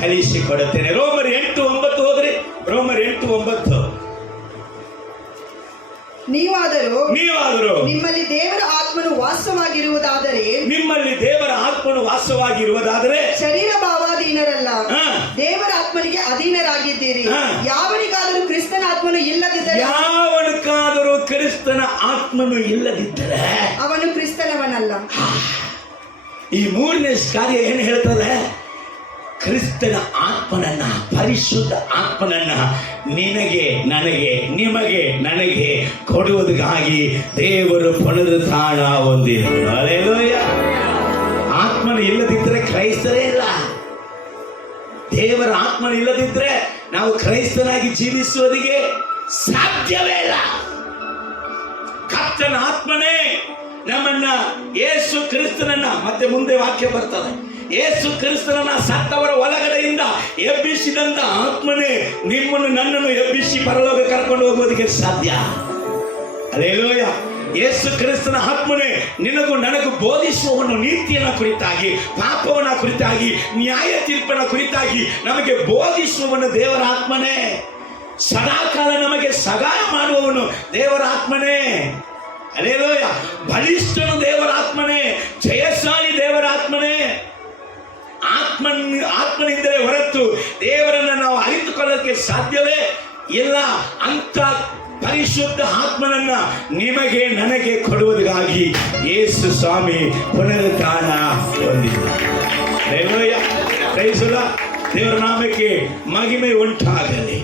ಕಳಿಸಿಕೊಡುತ್ತೇನೆ. ರೋಮರ್ 8:9 ಹೋದ್ರಿ. ರೋಮರ್ 8:9. ನೀವಾದರೂ ನಿಮ್ಮಲ್ಲಿ ದೇವರ ಆತ್ಮನು ವಾಸವಾಗಿರುವುದಾದರೆ ಶರೀರ ಭಾವಾಧೀನರಲ್ಲ, ದೇವರ ಆತ್ಮನಿಗೆ ಅಧೀನರಾಗಿದ್ದೀರಿ. ಯಾವನಿಗಾದರೂ ಕ್ರಿಸ್ತನ ಆತ್ಮನು ಇಲ್ಲದಿದ್ದರೆ ಅವನು ಕ್ರಿಸ್ತನವನಲ್ಲ. ಈ ಮೂರನೇ ಕಾರ್ಯ ಏನು ಹೇಳ್ತಾರೆ? ಕ್ರಿಸ್ತನ ಆತ್ಮನನ್ನ, ಪರಿಶುದ್ಧ ಆತ್ಮನನ್ನ ನಿನಗೆ, ನನಗೆ, ನಿಮಗೆ, ನನಗೆ ಕೊಡುವುದಕ್ಕಾಗಿ ದೇವರು ಪುನರುತ್ಥಾನ ಹೊಂದಿದರು. ಹಲ್ಲೆಲೂಯಾ. ಆತ್ಮನ ಇಲ್ಲದಿದ್ದರೆ ಕ್ರೈಸ್ತರೇ ಇಲ್ಲ. ದೇವರ ಆತ್ಮನ ಇಲ್ಲದಿದ್ದರೆ ನಾವು ಕ್ರೈಸ್ತನಾಗಿ ಜೀವಿಸುವುದಕ್ಕೆ ಸಾಧ್ಯವೇ ಇಲ್ಲ. ಆತನ ಆತ್ಮನೇ ನಮ್ಮನ್ನ ಯೇಸು ಕ್ರಿಸ್ತನನ್ನ, ಮತ್ತೆ ಮುಂದೆ ವಾಕ್ಯ ಬರ್ತದೆ, ಯೇಸು ಕ್ರಿಸ್ತನನ್ನ ಸತ್ತವರ ಒಳಗಡೆಯಿಂದ ಎಬ್ಬಿಸಿದಂತ ಆತ್ಮನೇ ನಿಮ್ಮನ್ನು ನನ್ನನ್ನು ಎಬ್ಬಿಸಿ ಪರಲೋಕ ಕರ್ಕೊಂಡು ಹೋಗೋದಕ್ಕೆ ಸಾಧ್ಯ. ಹಲ್ಲೆಲೂಯಾ. ಯೇಸು ಕ್ರಿಸ್ತನ ಆತ್ಮನೇ ನಿನಗೂ ನನಗೂ ಬೋಧಿಸುವವನು ನೀತಿಯನ್ನ ಕುರಿತಾಗಿ, ಪಾಪವನ್ನ ಕುರಿತಾಗಿ, ನ್ಯಾಯ ತೀರ್ಪನ ಕುರಿತಾಗಿ ನಮಗೆ ಬೋಧಿಸುವವನು ದೇವರ ಆತ್ಮನೇ. ಸದಾಕಾಲ ನಮಗೆ ಸಹಾಯ ಮಾಡುವವನು ದೇವರ ಆತ್ಮನೇ. ಹಲ್ಲೆಲೂಯಾ. ಬಲಿಷ್ಠನು ದೇವರ ಆತ್ಮನೇ, ಜಯಶಾಲಿ ದೇವರ ಆತ್ಮನೇ. ಆತ್ಮನಿಂದಲೇ ಹೊರತು ದೇವರನ್ನ ನಾವು ಅರಿತುಕೊಳ್ಳೋಕೆ ಸಾಧ್ಯವೇ ಇಲ್ಲ. ಅಂತ ಪರಿಶುದ್ಧ ಆತ್ಮನನ್ನ ನಿಮಗೆ ನನಗೆ ಕೊಡುವುದಕ್ಕಾಗಿ ಯೇಸು ಸ್ವಾಮಿ ಪುನರುತ್ಥಾನ ಹೊಂದಿದ್ದಾರೆ. ಹಲ್ಲೆಲೂಯಾ. Praise the Lord. ದೇವರ ನಾಮಕ್ಕೆ ಮಹಿಮೆ ಉಂಟಾಗಲಿ.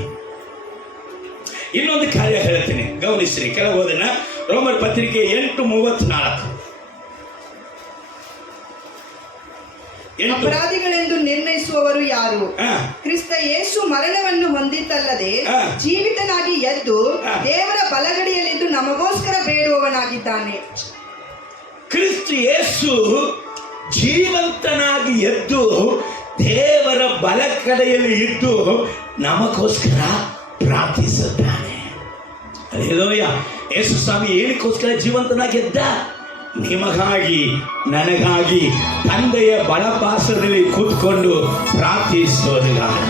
ಇನ್ನೊಂದು ಕಾರ್ಯ ಹೇಳ್ತೀನಿ, ಗಮನಿಸ್ರಿ. ಕೆಲವುದನ್ನ ರೋಮರ್ ಪತ್ರಿಕೆ 8:34. ಅಪರಾಧಿಗಳೆಂದು ನಿರ್ಣಯಿಸುವವರು ಯಾರು? ಕ್ರಿಸ್ತ ಯೇಸು ಮರಣವನ್ನು ಹೊಂದಿದ್ದಲ್ಲದೆ ಜೀವಿತನಾಗಿ ಎದ್ದು ದೇವರ ಬಲಗಡೆಯಲ್ಲಿದ್ದು ನಮಗೋಸ್ಕರ ಬೇಡುವವನಾಗಿದ್ದಾನೆ. ಕ್ರಿಸ್ತ ಯೇಸು ಜೀವಂತನಾಗಿ ಎದ್ದು ದೇವರ ಬಲಗಡೆಯಲ್ಲಿ ಇದ್ದು ನಮಗೋಸ್ಕರ ಪ್ರಾರ್ಥಿಸುತ್ತಾನೆ. ಹಲ್ಲೆಲೂಯಾ. ಯೇಸು ಸ್ವಾಮಿ ಏನಕ್ಕೋಸ್ಕರ ಜೀವಂತನಾಗಿ ಎದ್ದ? ನಿಮಗಾಗಿ, ನನಗಾಗಿ ತಂದೆಯ ಬಲಪಾರ್ಶ್ವದಲ್ಲಿ ಕೂತ್ಕೊಂಡು ಪ್ರಾರ್ಥಿಸೋದಿಗಾಗಿ.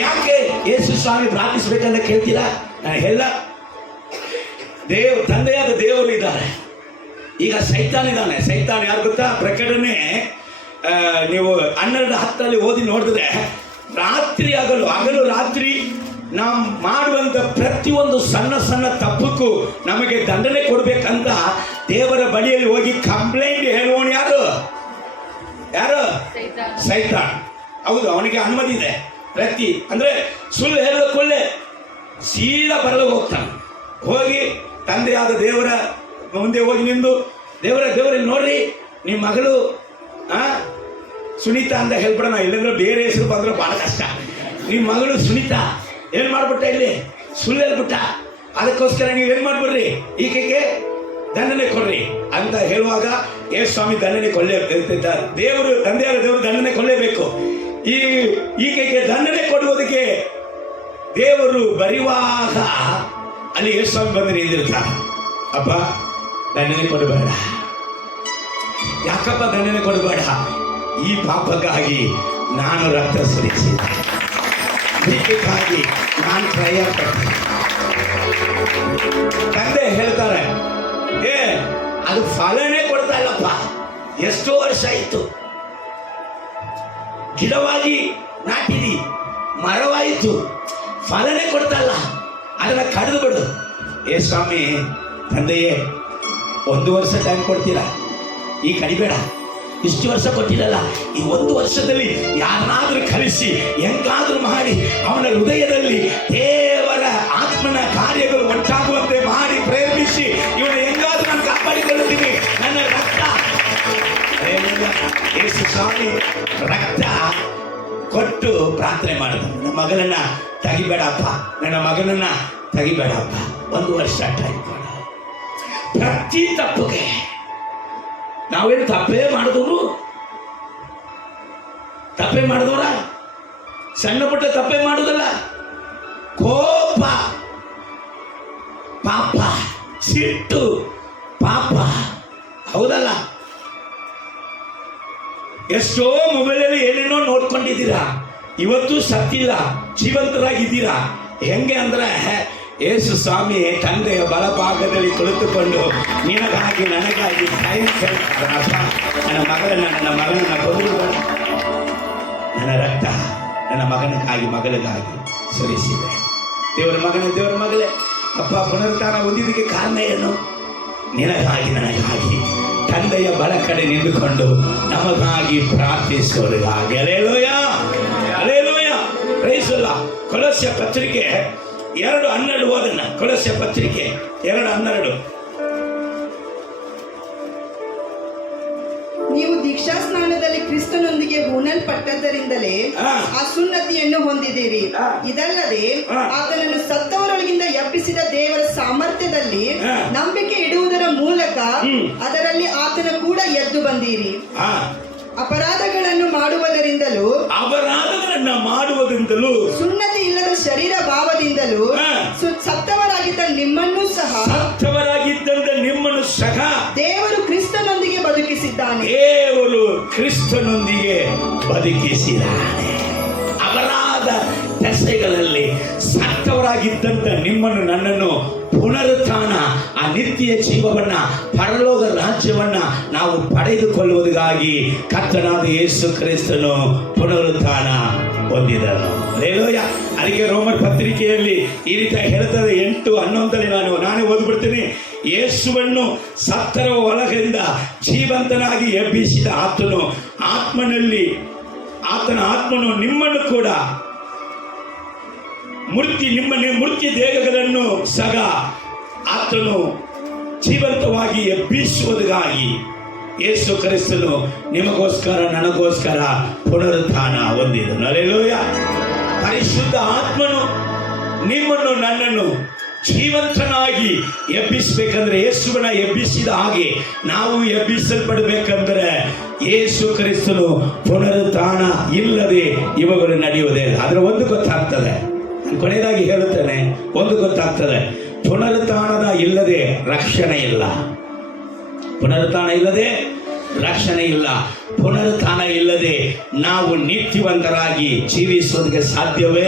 ಯಾಕೆ ಯೇಸು ಸ್ವಾಮಿ ಪ್ರಾರ್ಥಿಸಬೇಕಂತ ಕೇಳ್ತೀರಾ? ನಾನು ಹೇಳ, ತಂದೆಯಾದ ದೇವರು ಇದ್ದಾರೆ, ಈಗ ಸೈತಾನ್ ಇದ್ದಾನೆ. ಸೈತಾನ್ ಯಾರು ಗೊತ್ತಾ? ಪ್ರಕಟಣೆ ನೀವು 12:10 ಓದಿ ನೋಡಿದ್ರೆ, ರಾತ್ರಿ ಹಗಲು ರಾತ್ರಿ ನಾವು ಮಾಡುವಂತ ಪ್ರತಿಯೊಂದು ಸಣ್ಣ ಸಣ್ಣ ತಪ್ಪಕ್ಕೂ ನಮಗೆ ದಂಡನೆ ಕೊಡ್ಬೇಕಂತ ದೇವರ ಬಳಿಯಲ್ಲಿ ಹೋಗಿ ಕಂಪ್ಲೇಂಟ್ ಹೇಳುವವನು ಯಾರು? ಸೈತಾನ್. ಹೌದು, ಅವನಿಗೆ ಅನುಮತಿ ಇದೆ. ಅಂದ್ರೆ ಸುಳ್ಳು ಹೇಳೋಕೊಳ್ಳೆ ಸೀದಾ ಬರಲು ಹೋಗ್ತಾನೆ. ಹೋಗಿ ತಂದೆಯಾದ ದೇವರ ಮುಂದೆ ಹೋಗಿ ನಿಂದು, ದೇವರಲ್ಲಿ ನೋಡ್ರಿ, ನಿಮ್ಮ ಮಗಳು ಸುನೀತಾ ಅಂತ ಹೇಳ್ಬಿಡೋಣ, ಇಲ್ಲಂದ್ರೆ ಬೇರೆ ಹೆಸರು ಬಂದ್ರೆ ಬಹಳ ಕಷ್ಟ. ನಿಮ್ಮ ಮಗಳು ಸುನೀತಾ ಏನ್ ಮಾಡ್ಬಿಟ್ಟ, ಇಲ್ಲಿ ಸುಳ್ಳು ಹೇಳ್ಬಿಟ್ಟ, ಅದಕ್ಕೋಸ್ಕರ ನೀವು ಏನ್ ಮಾಡ್ಬಿಡ್ರಿ, ಈಕೆಗೆ ದಂಡನೆ ಕೊಡ್ರಿ ಅಂತ ಹೇಳುವಾಗ ಯೇಸು ಸ್ವಾಮಿ ದಂಡನೆ ದೇವರು, ತಂದೆಯಾದ ದೇವರು ದಂಡನೆ ಕೊಡಲೇಬೇಕು. ಈಕೆಗೆ ದಂಡನೆ ಕೊಡುವುದಕ್ಕೆ ದೇವರು ಬರೆಯುವಾಗ ಅಲ್ಲಿ ಯೇಸು ಸ್ವಾಮಿ ಬಂದು ನಿಂತಿರ್ತಾರೆ. ಅಪ್ಪ ದಂಡನೆ ಕೊಡಬೇಡ. ಯಾಕಪ್ಪ ದಂಡನೆ ಕೊಡಬೇಡ? ಈ ಪಾಪಕ್ಕಾಗಿ ನಾನು ರಕ್ತ ಸುರಿಸಿದೆ, ಇದಕ್ಕಾಗಿ ನಾನು ಪ್ರಯತ್ನ. ತಂದೆ ಹೇಳ್ತಾರೆ, ಅದು ಫಲನೇ ಕೊಡ್ತಾ ಇಲ್ಲಪ್ಪ, ಎಷ್ಟೋ ವರ್ಷ ಆಯಿತು, ಗಿಡವಾಗಿ ನಾಟಿದಿ, ಮರವಾಯಿತು, ಫಲನೇ ಕೊಡ್ತಾ ಇಲ್ಲ, ಅದನ್ನ ಕಡಿದು ಬಿಡು. ಸ್ವಾಮಿ, ತಂದೆಯೇ 1 ವರ್ಷ ಟೈಮ್ ಕೊಡ್ತೀರಾ, ಈ ಕಡಿಬೇಡ, ಇಷ್ಟು ವರ್ಷ ಕೊಟ್ಟಿರಲ್ಲ, ಈ 1 ವರ್ಷದಲ್ಲಿ ಯಾರನ್ನಾದ್ರೂ ಕಲಿಸಿ ಹೆಂಗಾದ್ರೂ ಮಾಡಿ ಅವನ ಹೃದಯದಲ್ಲಿ ದೇವರ ಆತ್ಮನ ಕಾರ್ಯಗಳು ಒಟ್ಟಾಗುವಂತೆ ಮಾಡಿ ಪ್ರೇರೇಪಿಸಿ ಇವನ ಹೆಂಗಾದ್ರೂ ನಾನು ಕಾಪಾಡಿಕೊಳ್ಳುತ್ತೀನಿ. ನನ್ನ ರಕ್ತ, ಯೇಸು ಸ್ವಾಮಿ ರಕ್ತ ಕೊಟ್ಟು ಪ್ರಾರ್ಥನೆ ಮಾಡಿದ, ನನ್ನ ಮಗನನ್ನ ತೆಗಿಬೇಡಪ್ಪ, ನನ್ನ ಮಗನನ್ನ ತೆಗಿಬೇಡಪ್ಪ, 1 ವರ್ಷ ಟೈಮ್ ಕೊಡ. ಪ್ರತಿ ತಪ್ಪುಗೆ ನಾವೇನು ತಪ್ಪೇ ಮಾಡಿದವ್ರ ಸಣ್ಣ ಪುಟ್ಟ ತಪ್ಪೇ ಮಾಡುದಲ್ಲ, ಕೋಪ ಪಾಪ, ಸಿಟ್ಟು ಪಾಪ, ಹೌದಲ್ಲ? ಎಷ್ಟೋ ಮೊಬೈಲಲ್ಲಿ ಏನೇನೋ ನೋಡ್ಕೊಂಡಿದ್ದೀರಾ, ಇವತ್ತು ಸತ್ತಿಲ್ಲ, ಜೀವಂತರಾಗಿದ್ದೀರಾ. ಹೆಂಗೆ ಅಂದ್ರೆ ಯೇಸು ಸ್ವಾಮಿ ತಂದೆಯ ಬಲಭಾಗದಲ್ಲಿ ಕುಳಿತುಕೊಂಡು ನಿನಗಾಗಿ ನನಗಾಗಿ ಟೈಮ್ ಕೇಳ್ತಾರಪ್ಪ, ನನ್ನ ಮಗನನ್ನ ಕೊಂದುಬೇಡ, ನನ್ನ ರಕ್ತ ನನ್ನ ಮಗಳಿಗಾಗಿ ಸುರಿಸಿದೆ. ದೇವರ ಮಗಳೇ, ಅಪ್ಪ ಪುನರುತ್ಥಾನ ಹೊಂದಿದ್ದಕ್ಕೆ ಕಾರಣ ಏನು? ನಿನಗಾಗಿ ನನಗಾಗಿ ತಂದೆಯ ಬಲ ಕಡೆ ನಿಂತುಕೊಂಡು ನಮಗಾಗಿ ಪ್ರಾರ್ಥಿಸುವುದಾಗಿ. Hallelujah, hallelujah, praise the lord. ಕೊಲೊಸ್ಸೆ ಪತ್ರಿಕೆ 2:12 ಓದೋಣ. ಕೊಲೊಸ್ಸೆ ಪತ್ರಿಕೆ 2:12. ನೀವು ದೀಕ್ಷಾಸ್ನಾನದಲ್ಲಿ ಕ್ರಿಸ್ತನೊಂದಿಗೆ ಹೂಣಲ್ಪಟ್ಟದ್ದರಿಂದಲೇ ಆ ಸುನ್ನತಿಯನ್ನು ಹೊಂದಿದ್ದೀರಿ. ಇದಲ್ಲದೆ ಆತನನ್ನು ಸತ್ತವರೊಳಗಿಂದ ಎಬ್ಬಿಸಿದ ದೇವರ ಸಾಮರ್ಥ್ಯದಲ್ಲಿ ನಂಬಿಕೆ ಇಡುವ ಮಾಡುವುದರ ಮೂಲಕ ಅದರಲ್ಲಿ ಆತನ ಕೂಡ ಎದ್ದು ಬಂದಿರಿ. ಆ ಅಪರಾಧಗಳನ್ನು ಮಾಡುವುದರಿಂದಲೂ ಸುನ್ನತಿ ಇಲ್ಲದ ಶರೀರ ಭಾವದಿಂದಲೂ ಸತ್ತವರಾಗಿದ್ದ ನಿಮ್ಮನ್ನು ಸಹ ದೇವರು ಕ್ರಿಸ್ತನೊಂದಿಗೆ ಬದುಕಿಸಿದ್ದಾನೆ. ಅಪರಾಧ ದೆಸೆಗಳಲ್ಲಿ ಸತ್ತವರಾಗಿದ್ದಂತ ನಿಮ್ಮನ್ನು ನನ್ನನ್ನು ಪುನರುತ್ಥಾನ, ಆ ನಿತ್ಯ ಜೀವವನ್ನ, ಪರಲೋಕ ರಾಜ್ಯವನ್ನ ನಾವು ಪಡೆದುಕೊಳ್ಳುವುದಕ್ಕಾಗಿ ಕರ್ತನಾದ ಯೇಸು ಕ್ರಿಸ್ತನು ಪುನರುತ್ಥಾನ ಹೊಂದಿದನು. ಹಲ್ಲೆಲೂಯಾ. ಅದಕ್ಕೆ ರೋಮರ್ ಪತ್ರಿಕೆಯಲ್ಲಿ ಈ ರೀತಿ ಹೇಳ್ತಾರೆ, 8:11 ನಾನೇ ಓದ್ಬಿಡ್ತೀನಿ. ಯೇಸುವನ್ನು ಸತ್ತರ ಒಳಗಿಂದ ಜೀವಂತನಾಗಿ ಎಬ್ಬಿಸಿದ ಆತನ ಆತ್ಮನು ನಿಮ್ಮನ್ನು ಕೂಡ ಮೃತ್ಯು ದೇಹಗಳನ್ನು ಸಹ ಆತನು ಜೀವಂತವಾಗಿ ಎಬ್ಬಿಸುವುದಕ್ಕಾಗಿ ಯೇಸು ಕ್ರಿಸ್ತನು ನಿಮಗೋಸ್ಕರ ನನಗೋಸ್ಕರ ಪುನರುತ್ಥಾನ ಹೊಂದಿದನು. ಹಲ್ಲೆಲೂಯಾ. ಪರಿಶುದ್ಧ ಆತ್ಮನು ನಿಮ್ಮನ್ನು ನನ್ನನ್ನು ಜೀವಂತನಾಗಿ ಎಬ್ಬಿಸಬೇಕಂದ್ರೆ, ಯೇಸುವನ್ನ ಎಬ್ಬಿಸಿದ ಹಾಗೆ ನಾವು ಎಬ್ಬಿಸಲ್ಪಡಬೇಕಂದ್ರೆ ಯೇಸು ಕ್ರಿಸ್ತನು ಪುನರುತ್ಥಾನ ಇಲ್ಲದೆ ಇವುಗಳು ನಡೆಯುವುದೇ ಇಲ್ಲ. ಅದರ ಒಂದು ಗೊತ್ತಾಗ್ತದೆ, ಕೊನೆಯದಾಗಿ ಹೇಳುತ್ತೇನೆ, ಒಂದು ಗೊತ್ತಾಗ್ತದೆ, ಪುನರುತ್ಥಾನದ ಇಲ್ಲದೆ ರಕ್ಷಣೆ ಇಲ್ಲ. ಪುನರುತ್ಥಾನ ಇಲ್ಲದೆ ರಕ್ಷಣೆ ಇಲ್ಲ. ಪುನರುತ್ಥಾನ ಇಲ್ಲದೆ ನಾವು ನಿತ್ಯವಂತರಾಗಿ ಜೀವಿಸುವುದಕ್ಕೆ ಸಾಧ್ಯವೇ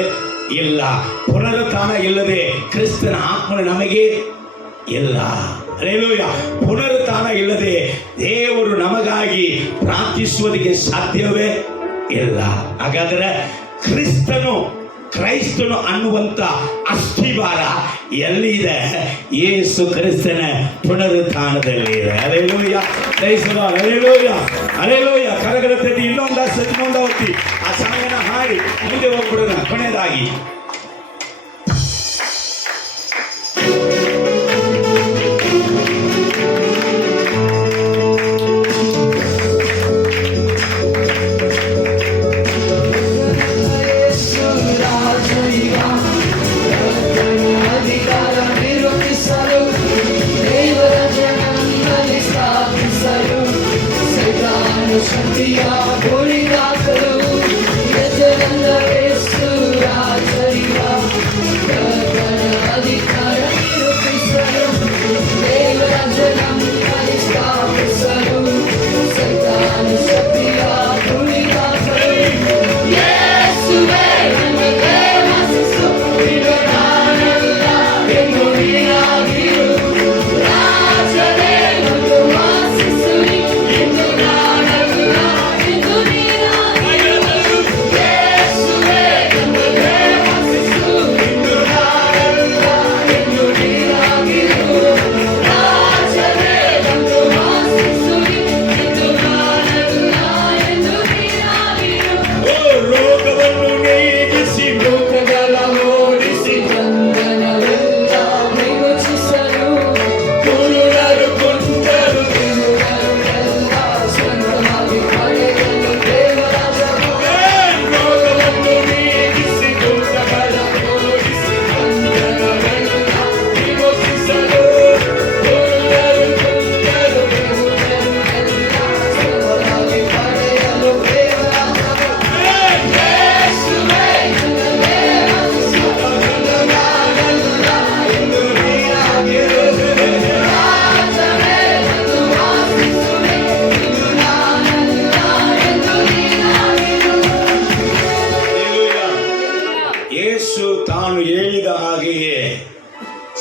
ಇಲ್ಲ. ಪುನರುತ್ಥಾನ ಇಲ್ಲದೆ ಕ್ರಿಸ್ತನ ಆತ್ಮನು ನಮಗೆ ಇಲ್ಲ. ಹಲ್ಲೆಲೂಯಾ. ಪುನರುತ್ಥಾನ ಇಲ್ಲದೆ ದೇವರು ನಮಗಾಗಿ ಪ್ರಾರ್ಥಿಸುವುದಕ್ಕೆ ಸಾಧ್ಯವೇ ಇಲ್ಲ. ಹಾಗಾದರೆ ಕ್ರೈಸ್ತನು ಅನ್ನುವಂಥ ಅಸ್ಥಿವಾರ ಎಲ್ಲಿದೆ? ಯೇಸು ಕ್ರಿಸ್ತನ ಪುನರುತ್ಥಾನದಲ್ಲಿ ಇದೆ. ಹಲ್ಲೆಲೂಯಾ. ಹಲ್ಲೆಲೂಯಾ. ಹಲ್ಲೆಲೂಯಾ. ಕರಗಳ ತೆಗೆದು ಇನ್ನೊಂದು ಹೊತ್ತಿ ಆ ಸಮಯನ ಹಾಡಿ ಮುಂದೆ ಹೋಗ್ಬಿಡೋಣ. ಕೊನೆಯದಾಗಿ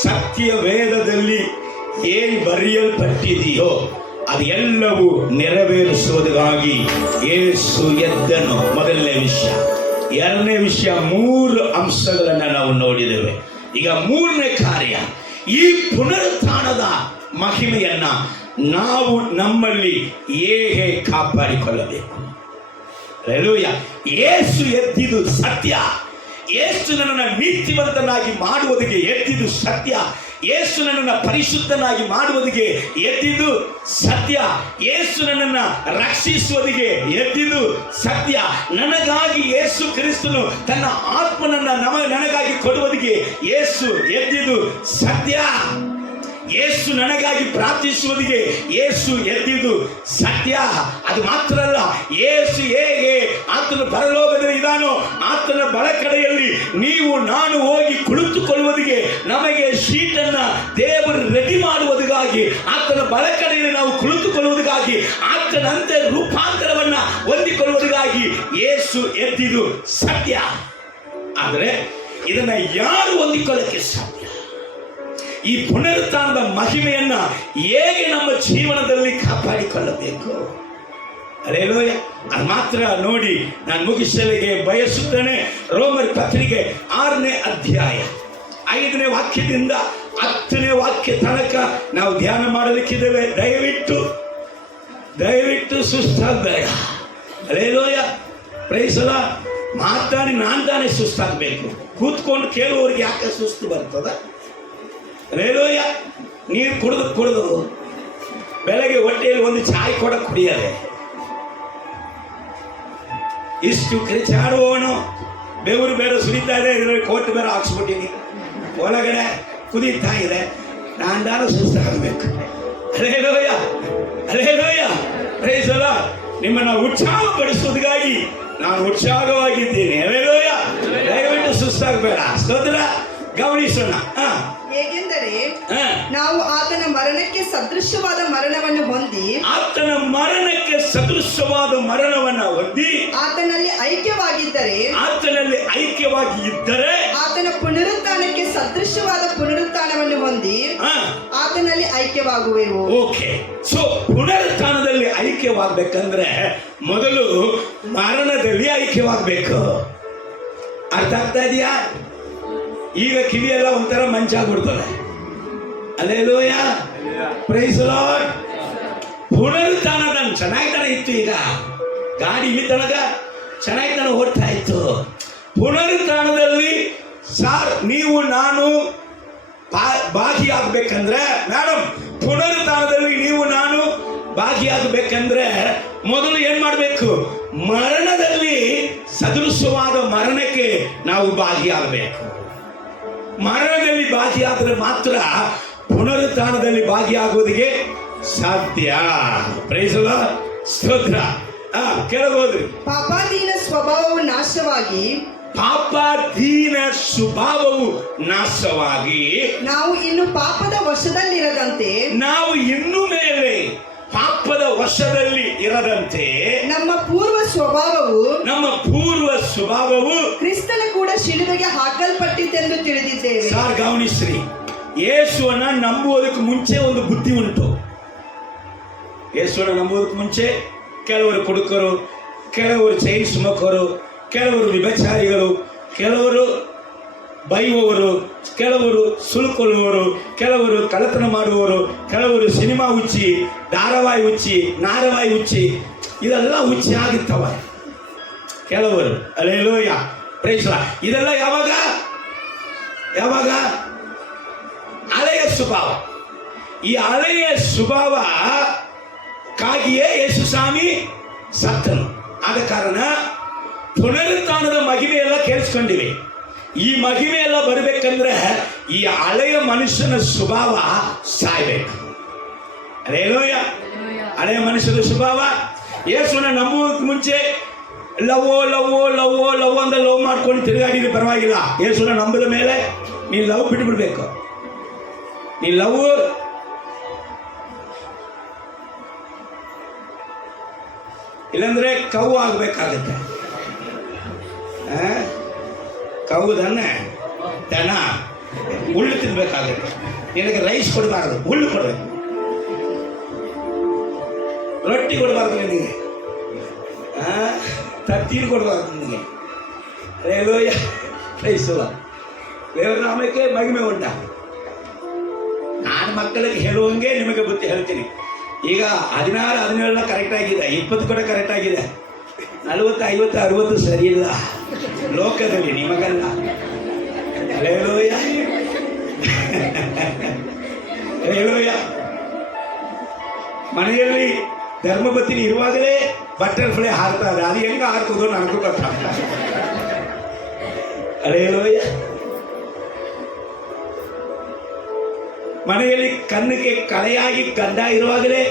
ಸತ್ಯ ವೇದದಲ್ಲಿ ಏನು ಬರೆಯಲ್ಪಟ್ಟಿದೆಯೋ ಅದೆಲ್ಲವೂ ನೆರವೇರಿಸುವುದಕ್ಕಾಗಿ ಯೇಸು ಎದ್ದನು. ಮೊದಲನೇ ವಿಷಯ. ಎರಡನೇ ವಿಷಯ, 3 ಅಂಶಗಳನ್ನು ನಾವು ನೋಡಿದ್ದೇವೆ. ಈಗ 3ನೇ ಕಾರ್ಯ, ಈ ಪುನರುತ್ಥಾನದ ಮಹಿಮೆಯನ್ನ ನಾವು ನಮ್ಮಲ್ಲಿ ಹೇಗೆ ಕಾಪಾಡಿಕೊಳ್ಳಬೇಕು. ಹಲ್ಲೆಲೂಯಾ. ಯೇಸು ಎದ್ದಿದ್ದು ಸತ್ಯ. ಯೇಸು ನನ್ನನ್ನು ನೀತಿವಂತನಾಗಿ ಮಾಡುವುದಕ್ಕೆ ಎದ್ದಿದ್ದು ಸತ್ಯ. ಯೇಸು ನನ್ನನ್ನು ಪರಿಶುದ್ಧನಾಗಿ ಮಾಡುವುದಕ್ಕೆ ಎದ್ದಿದ್ದು ಸತ್ಯ. ಯೇಸು ನನ್ನನ್ನು ರಕ್ಷಿಸುವುದಕ್ಕೆ ಎದ್ದಿದ್ದು ಸತ್ಯ. ನನಗಾಗಿ ಯೇಸು ಕ್ರಿಸ್ತನು ತನ್ನ ಆತ್ಮನನ್ನು ನನಗಾಗಿ ಕೊಡುವುದಕ್ಕೆ ಯೇಸು ಎದ್ದಿದ್ದು ಸತ್ಯ. ಯೇಸು ನನಗಾಗಿ ಪ್ರಾರ್ಥಿಸುವುದಿಗೆ ಯೇಸು ಎದ್ದಿದ್ದು ಸತ್ಯ. ಅದು ಮಾತ್ರ ಅಲ್ಲ, ಯೇಸು ಹೇಗೆ ಆತನ ಪರಲೋಕದಲ್ಲಿ ಇದಾನೋ ಆತನ ಬಲಕಡೆಯಲ್ಲಿ ನೀವು ನಾನು ಹೋಗಿ ಕುಳಿತುಕೊಳ್ಳುವುದಿಗೆ ನಮಗೆ ಸೀಟನ್ನ ದೇವರು ರೆಡಿ ಮಾಡುವುದಕ್ಕಾಗಿ, ಆತನ ಬಲಕಡೆಯಲ್ಲಿ ನಾವು ಕುಳಿತುಕೊಳ್ಳುವುದಕ್ಕಾಗಿ, ಆತನಂತೆ ರೂಪಾಂತರವನ್ನ ಹೊಂದಿಕೊಳ್ಳುವುದಕ್ಕಾಗಿ ಯೇಸು ಎದ್ದಿದ್ದು ಸತ್ಯ. ಆದರೆ ಇದನ್ನ ಯಾರು ಹೊಂದಿಕೊಳ್ಳಕ್ಕೆ ಸಾಧ್ಯ? ಈ ಪುನರುತ್ಥಾನದ ಮಹಿಮೆಯನ್ನ ಹೇಗೆ ನಮ್ಮ ಜೀವನದಲ್ಲಿ ಕಾಪಾಡಿಕೊಳ್ಳಬೇಕು? ಹಲ್ಲೆಲೂಯಾ. ಅದು ಮಾತ್ರ ನೋಡಿ ನಾನು ಮುಗಿಸಲಿಗೆ ಬಯಸುತ್ತೇನೆ. ರೋಮರ್ ಪತ್ರಿಕೆ 6ನೇ ಅಧ್ಯಾಯ 5ನೇ ವಾಕ್ಯದಿಂದ 10ನೇ ವಾಕ್ಯ ತನಕ ನಾವು ಧ್ಯಾನ ಮಾಡಲಿಕ್ಕಿದ್ದೇವೆ. ದಯವಿಟ್ಟು ಸುಸ್ತಾಗಬೇಡ. ಹಲ್ಲೆಲೂಯಾ. Praise the Lord. ಮಾತಾಡಿ ನಾನು ತಾನೇ ಸುಸ್ತಾಗಬೇಕು. ಕೂತ್ಕೊಂಡು ಕೇಳುವವರಿಗೆ ಯಾಕೆ ಸುಸ್ತು ಬರ್ತದ? ಹಲ್ಲೆಲೂಯಾ. ನೀರು ಕುಡಿದು ಬೆಳಗ್ಗೆ ಹೊಟ್ಟೆಯಲ್ಲಿ ಒಂದು ಚಾಯ್ ಕೂಡ ಕುಡಿಯದೆ ಇಷ್ಟು ಕಿರಿಚಾಡುವವನು ಬೆವರು ಬೇರೆ ಸುರಿತಾ ಇದೆ, ಇದರಲ್ಲಿ ಕೋಟ್ ಬೇರೆ ಹಾಕ್ಸ್ಬಿಟ್ಟಿನಿ, ಒಳಗಡೆ ಕುದೀತಾ ಇದೆ, ನಾನು ಸುಸ್ತಾಗಬೇಕು. Hallelujah. Hallelujah. Praise the lord. ನಿಮ್ಮನ್ನ ಉತ್ಸಾಹಪಡಿಸುವುದಕ್ಕಾಗಿ ನಾನು ಉತ್ಸಾಹವಾಗಿದ್ದೀನಿ. ಹಲ್ಲೆಲೂಯಾ. ದಯವಿಟ್ಟು ಸುಸ್ತಾಗಬೇಡ. ಸ್ತೋತ್ರ. ಗಮನಿಸೋಣ. ಹೇಗೆಂದರೆ ನಾವು ಆತನ ಮರಣಕ್ಕೆ ಸದೃಶವಾದ ಮರಣವನ್ನು ಹೊಂದಿ ಆತನಲ್ಲಿ ಐಕ್ಯವಾಗಿ ಇದ್ದರೆ ಆತನ ಪುನರುತ್ಥಾನಕ್ಕೆ ಸದೃಶವಾದ ಪುನರುತ್ಥಾನವನ್ನು ಹೊಂದಿ ಆತನಲ್ಲಿ ಐಕ್ಯವಾಗುವೆವು. ಓಕೆ. ಸೊ ಪುನರುತ್ಥಾನದಲ್ಲಿ ಐಕ್ಯವಾಗಬೇಕಂದ್ರೆ ಮೊದಲು ಮರಣದಲ್ಲಿ ಐಕ್ಯವಾಗಬೇಕು. ಅರ್ಥ ಆಗ್ತಾ ಇದೆಯಾ? ಈಗ ಕಿವಿಯೆಲ್ಲ ಒಂಥರ ಮಂಚಾಗ್ಬಿಡ್ತದೆ. ಹಲ್ಲೆಲೂಯಾ. Praise the Lord. ಪುನರುತ್ಥಾನದ ಚೆನ್ನಾಗಿ ಇತ್ತು. ಈಗ ಗಾಡಿ ಇಲ್ಲಿ ತನಕ ಚೆನ್ನಾಗಿ ಓಡ್ತಾ ಇತ್ತು. ಪುನರುತ್ಥಾನದಲ್ಲಿ ಸಾರ್ ನೀವು ನಾನು ಭಾಗಿಯಾಗಬೇಕಂದ್ರೆ, ಮೇಡಮ್ ಪುನರುತ್ಥಾನದಲ್ಲಿ ನೀವು ನಾನು ಭಾಗಿಯಾಗಬೇಕಂದ್ರೆ ಮೊದಲು ಏನ್ ಮಾಡಬೇಕು? ಮರಣದಲ್ಲಿ ಸದೃಶವಾದ ಮರಣಕ್ಕೆ ನಾವು ಭಾಗಿಯಾಗಬೇಕು. ಮರಣದಲ್ಲಿ ಭಾಗಿಯಾದರೆ ಮಾತ್ರ ಪುನರುತ್ಥಾನದಲ್ಲಿ ಭಾಗಿಯಾಗುವುದಕ್ಕೆ ಸಾಧ್ಯ. Praise the Lord. ಸ್ತೋತ್ರ. ಕೇಳಬಹುದು. ಪಾಪಾಧೀನ ಸ್ವಭಾವವು ನಾಶವಾಗಿ ನಾವು ಇನ್ನು ಪಾಪದ ವಶದಲ್ಲಿರದಂತೆ ನಮ್ಮ ಪೂರ್ವ ಸ್ವಭಾವವು ಕ್ರಿಸ್ತನ ಕೂಡ ಶಿಲುಬೆಗೆ ಹಾಕಲ್ಪಟ್ಟಿತೆಂದು ತಿಳಿದಿದ್ದೇವೆ. ಸಾರ್ ಗಮನಿಸ್ರಿ, ಯೇಸುವನ್ನ ನಂಬುವುದಕ್ಕೆ ಮುಂಚೆ ಒಂದು ಬುದ್ಧಿ ಉಂಟು. ಯೇಸುವನ್ನ ನಂಬುವುದಕ್ಕೆ ಮುಂಚೆ ಕೆಲವರು ಕುಡುಕರು, ಕೆಲವರು ಚೈನ್ ಸ್ಮೋಕರು, ಕೆಲವರು ವಿಭಚಾರಿಗಳು, ಕೆಲವರು ಬೈಯುವವರು, ಕೆಲವರು ಸುಲುಕೊಳ್ಳುವವರು, ಕೆಲವರು ಕಳ್ಳತನ ಮಾಡುವವರು, ಕೆಲವರು ಸಿನಿಮಾ ಹುಚ್ಚಿ, ಧಾರಾವಾಹಿ ಹುಚ್ಚಿ, ನಾರವಾಯಿ ಹುಚ್ಚಿ, ಇದೆಲ್ಲ ಹುಚ್ಚಿ ಆಗಿತ್ತವ ಕೆಲವರು. ಹಲ್ಲೆಲೂಯಾ. Praise the Lord. ಇದೆಲ್ಲ ಯಾವಾಗ ಹಳೆಯ ಸ್ವಭಾವ. ಈ ಹಳೆಯ ಸ್ವಭಾವಕ್ಕಾಗಿಯೇ ಯೇಸು ಸ್ವಾಮಿ ಸತ್ತನು. ಆದ ಕಾರಣ ಪುನರುತ್ಥಾನದ ಮಹಿಮೆ ಎಲ್ಲ ಕೇಳಿಸ್ಕೊಂಡಿವೆ. ಈ ಮಹಿಮೆ ಎಲ್ಲ ಬರಬೇಕಂದ್ರೆ ಈ ಹಳೆಯ ಮನುಷ್ಯನ ಸ್ವಭಾವ ಸಾಯ್ಬೇಕು. ಹಲ್ಲೆಲೂಯಾ. ಹಳೆಯ ಮನುಷ್ಯನ ಸ್ವಭಾವ. ಯೇಸುವನ್ನ ನಂಬುವುದಕ್ಕೆ ಮುಂಚೆ ಲವ್ ಅಂತ ಲವ್ ಮಾಡ್ಕೊಂಡು ತಿರುಗಾಡಿದ್ರೆ ಪರವಾಗಿಲ್ಲ. ಯೇಸುವನ್ನ ನಂಬಿದ ಮೇಲೆ ನೀನು ಲವ್ ಬಿಟ್ಬಿಡ್ಬೇಕು. ನೀನು ಲವ್ ಇಲ್ಲಂದ್ರೆ ಕವು ಆಗ್ಬೇಕಾಗತ್ತೆ. ಕವು ದನ ಹುಲ್ಲು ತಿನ್ಬೇಕಾಗುತ್ತೆ. ನಿನಗೆ ರೈಸ್ ಕೊಡಬಾರ್ದು, ಹುಲ್ಲು ಕೊಡಬೇಕು. ರೊಟ್ಟಿ ಕೊಡಬಾರ್ದು ನಿನಗೆ, ತತ್ತೀರು ಕೊಡಬಾರ್ದು ನಿನಗೆ. ಹಲ್ಲೆಲೂಯಾ. Praise the Lord. ದೇವರ ನಾಮಕ್ಕೆ ಮಹಿಮೆ ಉಂಟ. ನಾನು ಮಕ್ಕಳಿಗೆ ಹೇಳುವಂಗೆ ನಿಮಗೆ ಬುದ್ಧಿ ಹೇಳ್ತೀನಿ. ಈಗ 16, 17 ಕರೆಕ್ಟ್ ಆಗಿದೆ, 20 ಕೂಡ ಕರೆಕ್ಟ್ ಆಗಿದೆ, 40, 50, 60 ಸರಿ ಇಲ್ಲ ಲೋಕದಲ್ಲಿ, ನಿಮಗಲ್ಲ. ಹಲ್ಲೆಲೂಯಾ. ಹಲ್ಲೆಲೂಯಾ. ಮನೆಯಲ್ಲಿ ಧರ್ಮಪತ್ನಿ ಇರುವಾಗಲೇ ಬಟರ್ಫ್ಲೈ ಹಾರ್ತಾ ಇದೆ. ಅದು ಹೆಂಗ ಹಾರ್ತದೋ ನನಗೂ ಗೊತ್ತಾಗ್ತಾ. ಹಲ್ಲೆಲೂಯಾ. ಮನೆಯಲ್ಲಿ ಕಣ್ಣಿಗೆ ಕಳೆಯಾಗಿ ಗಂಡ ಇರುವಾಗಲೇ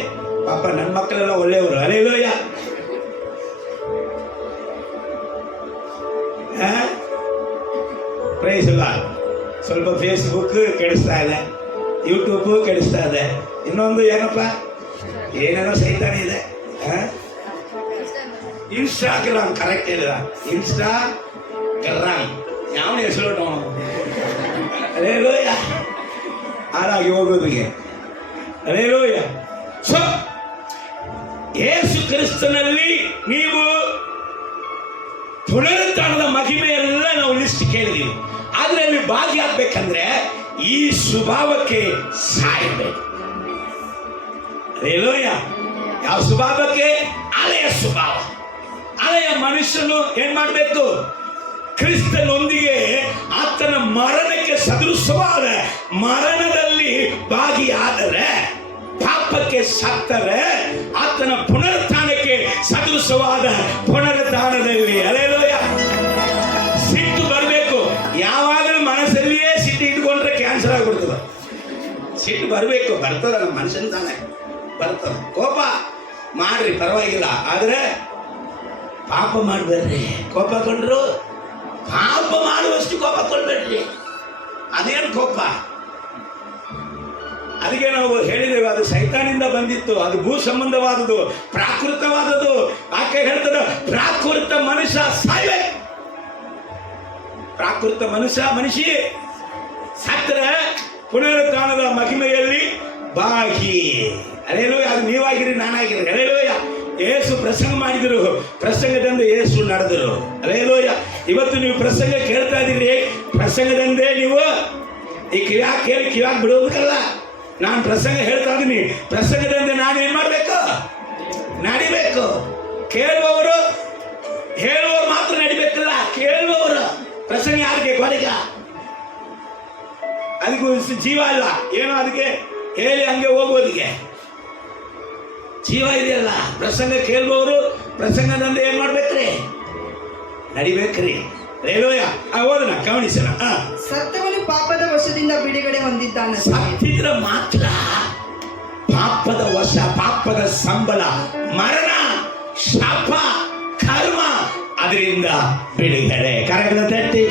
ಪಾಪ ನನ್ನ ಮಕ್ಕಳೆಲ್ಲ ಒಳ್ಳೆಯವರು. ಅಲ್ಲೇಲೂಯ. Praise Lord. ಸ್ವಲ್ಪ ಫೇಸ್ಬುಕ್ ಕೆಡಿಸ್ತಾ ಇದೆ, ಯೂಟ್ಯೂಬ್ ಕೆಡಿಸ್ತಾ ಇದೆ, ಇನ್ನೊಂದು ಏನಪ್ಪ ಏನೇನೋ ಸೈತಾನ ಇದೆ, ಇನ್ಸ್ಟಾಗ್ರಾಮ್. ಕರೆಕ್ಟ್ ಇಲ್ಲ, ಇನ್ಸ್ಟಾಗ್ರಾಮ್ ಯಾವ ಹೆಸರು ಅಲ್ಲೇಲೂಯ. ಹಾಳಾಗಿ ಹೋಗೋದಿಗೆ ಅಲ್ಲೇಲೂಯ. ಸೊ ಯೇಸು ಕ್ರಿಸ್ತನಲ್ಲಿ ನೀವು ಪುನರುತ್ಥಾನದ ಮಹಿಮೆಯೆಲ್ಲ ನಾವು ಲಿಸ್ಟ್ ಕೇಳಿದೀವಿ. ಆದ್ರೆ ಅಲ್ಲಿ ಭಾಗಿಯಾಗಬೇಕಂದ್ರೆ ಈ ಸ್ವಭಾವಕ್ಕೆ ಸಾಯಬೇಕು. ಅಲ್ಲೇಲೂಯ. ಯಾವ ಸ್ವಭಾವಕ್ಕೆ? ಹಳೆಯ ಸ್ವಭಾವ. ಹಳೆಯ ಮನುಷ್ಯನು ಏನ್ ಮಾಡಬೇಕು? ಕ್ರಿಸ್ತನೊಂದಿಗೆ ಆತನ ಮರಣಕ್ಕೆ ಸದೃಶವಾದ ಮರಣದಲ್ಲಿ ಭಾಗಿಯಾದರೆ, ಪಾಪಕ್ಕೆ ಸತ್ತರೆ ಆತನ ಪುನರುತ್ಥಾನಕ್ಕೆ ಸದೃಶವಾದ ಪುನರುತ್ಥಾನದಲ್ಲಿ ಅಲ್ಲೇಲೂಯ ಸಿಟ್ಟು ಬರಬೇಕು. ಯಾವಾಗಲೂ ಮನಸ್ಸಲ್ಲಿಯೇ ಸಿಟ್ಟು ಇಟ್ಕೊಂಡ್ರೆ ಕ್ಯಾನ್ಸರ್ ಆಗ್ಬಿಡ್ತದೆ. ಸಿಟ್ಟು ಬರಬೇಕು, ಬರ್ತದ, ನಮ್ಮ ಮನುಷ್ಯನ ತಾನೆ ಬರ್ತದೆ. ಕೋಪ ಮಾಡ್ರಿ ಪರವಾಗಿಲ್ಲ, ಆದ್ರೆ ಪಾಪ ಮಾಡ್ಬೇಡ್ರಿ. ಕೋಪ ಕೊಂಡ್ರು ಪಾಪ ಮಾಡುವಷ್ಟು ಕೋಪ ಕೊಡ್ಬೇಡ್ರಿ. ಅದೇನು ಕೋಪ? ಅದಕ್ಕೆ ನಾವು ಹೇಳಿದ್ದೇವೆ, ಅದು ಸೈತಾನಿಂದ ಬಂದಿತ್ತು, ಅದು ಭೂ ಸಂಬಂಧವಾದದ್ದು, ಪ್ರಾಕೃತವಾದದ್ದು. ಆಕೆ ಹೇಳ್ತದ ಪ್ರಾಕೃತ ಮನುಷ್ಯ ಸಾಯ್ಬೇಕು. ಪ್ರಾಕೃತ ಮನುಷ್ಯ ಸತ್ರ ಪುನರುತ್ಥಾನದ ಮಹಿಮೆಯಲ್ಲಿ ಭಾಗಿ. ಅಲ್ಲೇಲೂಯ. ಅದು ನೀವಾಗಿರಿ, ನಾನಾಗಿರಿ. ಅಲ್ಲೇಲೂಯ. ಯೇಸು ಪ್ರಸಂಗ ಮಾಡಿದರು, ಪ್ರಸಂಗದಿಂದ ಯೇಸು ನಡೆದರು. ಅಲ್ಲೇಲೂಯ. ಇವತ್ತು ನೀವು ಪ್ರಸಂಗ ಕೇಳ್ತಾ ಇದ್ದೀರಿ, ಪ್ರಸಂಗದಂದೇ ನೀವು ಈ ಕಿವ್ಯಾಗ ಕೇಳಿ ಕಿವ್ಯಾಗ ಬಿಡೋದಕ್ಕಲ್ಲ. ನಾನು ಪ್ರಸಂಗ ಹೇಳ್ತಾ ಇದ್ದೀನಿ, ಪ್ರಸಂಗದಂದೆ ನಾನು ಏನ್ ಮಾಡ್ಬೇಕು? ನಡಿಬೇಕು. ಕೇಳುವವರು ಹೇಳುವವರು ಮಾತ್ರ ನಡಿಬೇಕಲ್ಲ, ಕೇಳುವವರು. ಪ್ರಸಂಗ ಯಾರಿಗೆ? ಕೊನೆಗ. ಅದಕ್ಕೂ ಜೀವ ಅಲ್ಲ, ಏನೋ ಅದಕ್ಕೆ ಹೇಳಿ ಹಂಗೆ ಹೋಗೋದಿಗೆ ಜೀವ ಇದೆಯಲ್ಲ. ಪ್ರಸಂಗ ಕೇಳುವವರು ಪ್ರಸಂಗದಂದೆ ಏನ್ ಮಾಡ್ಬೇಕ್ರಿ? ನಡಿಬೇಕ್ರಿ. ರೇಲೋಯ. ಓದನ ಗಮನಿಸೋಣ. ಸತ್ತವನು ಪಾಪದ ವಶದಿಂದ ಬಿಡುಗಡೆ ಹೊಂದಿದ್ದಾನೆ. ಸತ್ತಿದ್ರೆ ಮಾತ್ರ ಪಾಪದ ವಶ, ಪಾಪದ ಸಂಬಳ, ಮರಣ, ಶಾಪ, ಕರ್ಮ, ಅದರಿಂದ ಬಿಡುಗಡೆ. ಕರಗಳ ತಟ್ಟಿ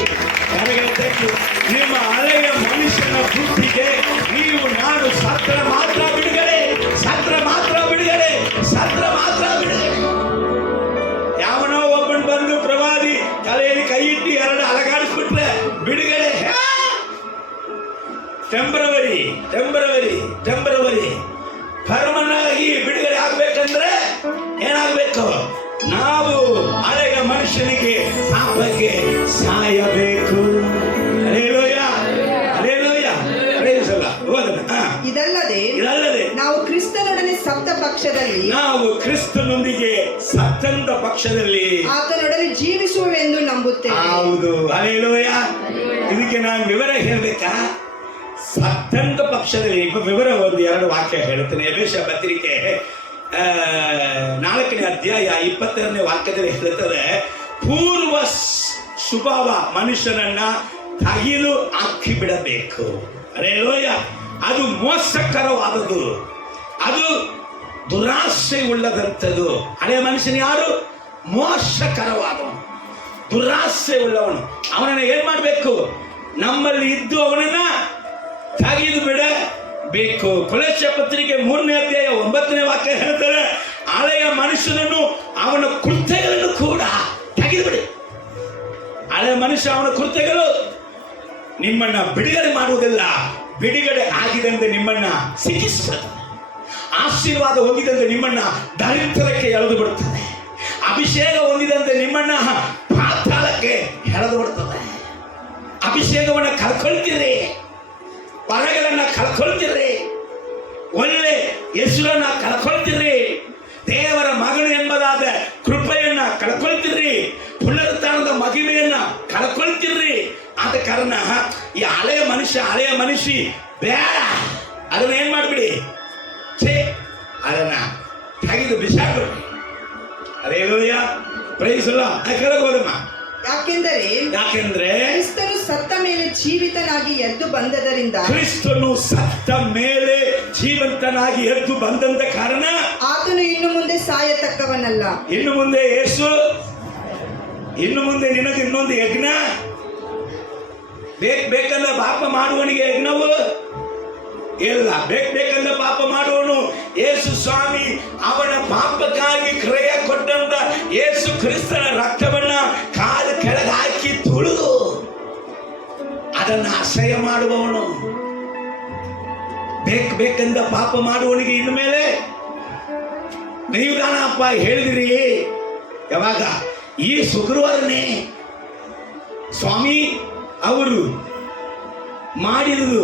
ನಿಮ್ಮ ಹಳೆಯ ಮನುಷ್ಯನ ಬುದ್ಧಿಗೆ ನೀವು ನಾನು ಸತ್ರ ಮಾತ್ರ ಬಿಡುಗಡೆ, ಸತ್ರ ಮಾತ್ರ ಬಿಡುಗಡೆ, ಸತ್ರ ಮಾತ್ರ ಬಿಡುಗಡೆ. ಯಾವನೋ ಒಬ್ಬನ್ ಬಂದು ಪ್ರವಾದಿ ತಲೆಯಲ್ಲಿ ಕೈ ಇಟ್ಟು ಎರಡು ಅಲಗಾಡಿಸ್ಬಿಟ್ರೆ ಬಿಡುಗಡೆ. ಟೆಂಪರವರಿ ಪರ್ಮನಾಗಿ ಬಿಡುಗಡೆ ಆಗ್ಬೇಕಂದ್ರೆ ಏನಾಗ್ಬೇಕು? ನಾವು ಹಳೆಯ ಮನುಷ್ಯನಿಗೆ ಪಾಪಕ್ಕೆ ಸಾಯಬೇಕು. ಇದಲ್ಲದೆ ನಾವು ಕ್ರಿಸ್ತನೊಂದಿಗೆ ಸತ್ತಂತ ಪಕ್ಷದಲ್ಲಿ ಆತನೊಡನೆ ಜೀವಿಸುವೆಂದು ನಂಬುತ್ತೇವೆ. ಹೌದು. ಹಲ್ಲೆಲೂಯ. ಇದಕ್ಕೆ ನಾನು ವಿವರ ಹೇಳ್ಬೇಕಾ? ಸತ್ತಂತ ಪಕ್ಷದಲ್ಲಿ ವಿವರ ಒಂದು ಎರಡು ವಾಕ್ಯ ಹೇಳುತ್ತೇನೆ. ಎಫೆಸ ಪತ್ರಿಕೆ 4ನೇ ಅಧ್ಯಾಯ 22ನೇ ವಾಕ್ಯದಲ್ಲಿ ಹೇಳುತ್ತದೆ, ಪೂರ್ವ ಸ್ವಭಾವ ಮನುಷ್ಯನನ್ನ ತೆಗೆದು ಹಾಕಿ ಬಿಡಬೇಕು. ಹಲ್ಲೆಲೂಯ. ಅದು ಮೋಸಕರವಾದದ್ದು, ಅದು ದುರಾಸೆ ಉಳ್ಳದಂಥದ್ದು. ಹಳೆಯ ಮನುಷ್ಯನ ಯಾರು? ಮೋಸಕರವಾದವನು, ದುರಾಸೆ ಉಳ್ಳವನು. ಅವನನ್ನ ಏನ್ ಮಾಡ್ಬೇಕು? ನಮ್ಮಲ್ಲಿ ಇದ್ದು ಅವನನ್ನ ತೆಗೆದು ಬಿಡಬೇಕು. ಕೊಲೊಸ್ಸೆ ಪತ್ರಿಕೆ 3ನೇ ಅಧ್ಯಾಯ 9ನೇ ವಾಕ್ಯ ಹೇಳ್ತಾರೆ, ಹಳೆಯ ಮನುಷ್ಯನನ್ನು ಅವನ ಕೃತ್ಯಗಳನ್ನು ಕೂಡ ತೆಗೆದು ಬಿಡಿ. ಹಳೆಯ ಮನುಷ್ಯ ಅವನ ಕೃತ್ಯಗಳು ನಿಮ್ಮನ್ನ ಬಿಡುಗಡೆ ಮಾಡುವುದಿಲ್ಲ. ಬಿಡುಗಡೆ ಆಗಿದಂತೆ ನಿಮ್ಮನ್ನ ಸಿಕ್ಕಿಸುತ್ತದೆ. ಆಶೀರ್ವಾದ ಹೊಂದಿದಂತೆ ನಿಮ್ಮನ್ನ ದರಿದ್ರಕ್ಕೆ ಎಳೆದು ಬಿಡುತ್ತದೆ. ಅಭಿಷೇಕ ಹೊಂದಿದಂತೆ ನಿಮ್ಮನ್ನ ಪಾತಾಳಕ್ಕೆ ಎಳೆದು ಬಿಡುತ್ತದೆ. ಅಭಿಷೇಕವನ್ನ ಕಳ್ಕೊಳ್ತೀರಿ, ವರಗಳನ್ನ ಕಳ್ಕೊಳ್ತೀರಿ, ಒಳ್ಳೆ ಹೆಸರನ್ನ ಕಳ್ಕೊಳ್ತೀರಿ, ದೇವರ ಮಗನು ಎಂಬುದಾದ ಕೃಪೆಯನ್ನ ಕಳ್ಕೊಳ್ತೀರಿ, ಪುನರುತ್ಥಾನದ ಮಹಿಮೆಯನ್ನ ಕಳ್ಕೊಳ್ತೀರಿ. ಆದ ಕಾರಣ ಈ ಹಳೆಯ ಮನುಷ್ಯ ಬೇಡ. ಅದನ್ನ ಏನ್ ಮಾಡ್ಬಿಡಿ? ಅದನ್ನ ತೆಗೆದು ಬಿಸಾಡ್ಬಿಡಿ. ಹಲ್ಲೆಲೂಯ. Praise the Lord. ಕೆಳಗೆ ಹೋದಮ್ಮ. ಯಾಕೆಂದರೆ ಕ್ರಿಸ್ತನು ಸತ್ತ ಮೇಲೆ ಜೀವಿತನಾಗಿ ಎದ್ದು ಬಂದದರಿಂದ ಕ್ರಿಸ್ತನು ಸತ್ತ ಮೇಲೆ ಜೀವಂತನಾಗಿ ಎದ್ದು ಬಂದಂತ ಕಾರಣ ಆತನು ಇನ್ನು ಮುಂದೆ ಸಾಯತಕ್ಕವನಲ್ಲ. ಇನ್ನು ಮುಂದೆ ಯೇಸು, ಇನ್ನು ಮುಂದೆ ನಿನಗೆ ಇನ್ನೊಂದು ಯಜ್ಞ ಬೇಕಂದ ಪಾಪ ಮಾಡುವನಿಗೆ ಯಜ್ಞವು ಇಲ್ಲ. ಬೇಕಂದ ಪಾಪ ಮಾಡುವನು ಯೇಸು ಸ್ವಾಮಿ. ಅವನ ಪಾಪಕ್ಕಾಗಿ ಕ್ರಯ ಕೊಟ್ಟಂತ ಯೇಸು ಕ್ರಿಸ್ತನ ರಕ್ತವನ್ನ ಕಾಲು ಕೆಳಗೆ ಹಾಕಿ ತುಳಿದು ಅದನ್ನು ಅಸಹ್ಯ ಮಾಡುವವನು. ಬೇಕಂದ ಪಾಪ ಮಾಡುವವನಿಗೆ ಇನ್ನು ಮೇಲೆ ನೀವು ಅಪ್ಪ ಹೇಳಿದಿರಿ. ಯಾವಾಗ? ಈ ಶುಕ್ರವಾರನೇ ಸ್ವಾಮಿ ಅವರು ಮಾಡಿರುವುದು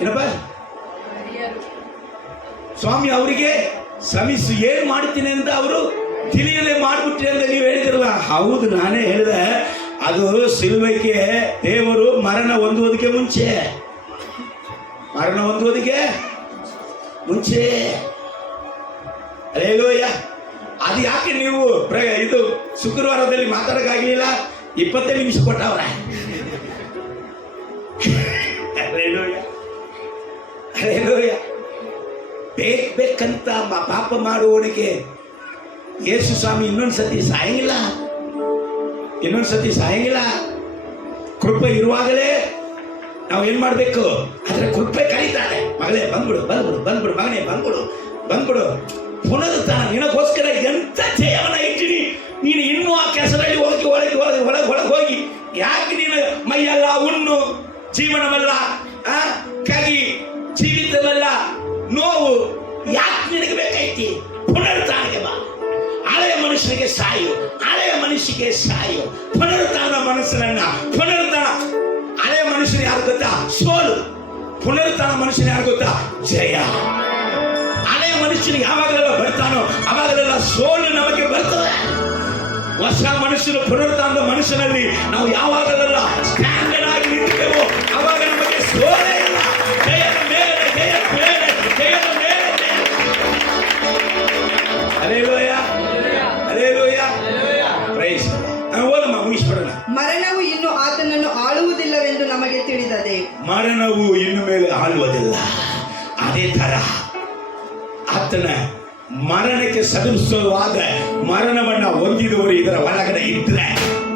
ಏನಪ್ಪ ಸ್ವಾಮಿ ಅವರಿಗೆ ಶ್ರಮಿಸು ಏನ್ ಮಾಡ್ತೀನಿ ಅಂತ ಅವರು ತಿಳಿಯಲೇ ಮಾಡ್ಬಿಟ್ರಿ ಅಂತ ನೀವು ಹೇಳಿದಿರಲ್ಲ. ಹೌದು, ನಾನೇ ಹೇಳಿದೆ. ಅದು ಸಿಲುಬೆಗೆ ದೇವರು ಮರಣ ಹೊಂದುವುದಕ್ಕೆ ಮುಂಚೆ ಅಲ್ಲೇಲೂಯ. ಅದು ಯಾಕೆ ನೀವು ಇದು ಶುಕ್ರವಾರದಲ್ಲಿ ಮಾತಾಡಕ್ಕಾಗಲಿಲ್ಲ? 20 ನಿಮಿಷ ಕೊಟ್ಟವ್ರ. ಬೇಕಂತ ಪಾಪ ಮಾಡುವವನಿಗೆ ಯೇಸು ಸ್ವಾಮಿ ಇನ್ನೊಂದ್ಸತಿ ಸಾಯಂಗಿಲ್ಲ. ಕೃಪೆ ಇರುವಾಗಲೇ ನಾವು ಏನ್ ಮಾಡ್ಬೇಕು? ಆದ್ರೆ ಕೃಪೆ ಕರೀತಾನೆ, ಮಗಳೇ ಬಂದ್ಬಿಡು ಮಗನೇ ಬಂದ್ಬಿಡು. ಪುನರುತ್ಥಾನ ನಿನಗೋಸ್ಕರ ಎಂತ ಜಯವನ್ನ ಇಟ್ಟಿನಿ. ನೀನು ಇನ್ನೂ ಆ ಕೆಸರಲ್ಲಿ ಹೋಗಿ ಒಳಗೆ ಹೋಗಿ ಯಾಕೆ ನೀನು ಮೈಯೆಲ್ಲ ಹುಣ್ಣು, ಜೀವನವಲ್ಲ, ಕಗಿ, ಜೀವಿತವಲ್ಲ, ನೋವು ಯಾಕೆ ನಿನಗೆ ಬೇಕೈತಿ? ಪುನರುತ್ಥಾನಕ್ಕೆ ಬಾ. ಹಳೆಯ ಮನುಷ್ಯನಿಗೆ ಸಾಯು. ಪುನರುತ್ಥಾನ ಮನುಷ್ಯನನ್ನ ಹಳೆಯ ಮನುಷ್ಯನ ಯಾರು ಗೊತ್ತಾ? ಸೋಲು. ಪುನರುತ್ಥಾನ ಮನುಷ್ಯನ ಯಾರು ಗೊತ್ತಾ? ಜಯ. ಹಳೆಯ ಮನುಷ್ಯನಿಗೆ ಯಾವಾಗಲೆಲ್ಲ ಬರ್ತಾನೋ ಅವಾಗಲೆಲ್ಲ ಸೋಲು ನಮಗೆ ಬರ್ತದೆ. ಹೊಸ ಮನುಷ್ಯನು ಪುನರುತ್ಥಾನದ ಮನುಷ್ಯನಲ್ಲಿ ನಾವು ಯಾವಾಗಲೆಲ್ಲ ಸ್ಟ್ಯಾಂಡರ್ಡ್ ಆಗಿ ನಿಂತಿದ್ದೇವೋ ಅವಾಗ ನಮಗೆ ಸೋಲೇ ಇಲ್ಲ. ಜಯದ ಮೇಲೆ. ಪ್ರೈಸ್. ಓದಮ್ಮ, ಮುಗಿಸ್ಬಿಡೋಣ. ಮರಣವು ಇನ್ನು ಆತನನ್ನು ಆಳುವುದಿಲ್ಲವೆಂದು ನಮಗೆ ತಿಳಿದದೆ. ಮರಣವು ಇನ್ನು ಮೇಲೆ ಆಳುವುದಿಲ್ಲ. ಅದೇ ತರ ಆತನ ಮರಣಕ್ಕೆ ಸದೃಶವಾದ ಮರಣವನ್ನ ಹೊಂದಿದವರು ಇದರ ಒಳಗಡೆ ಇದ್ರೆ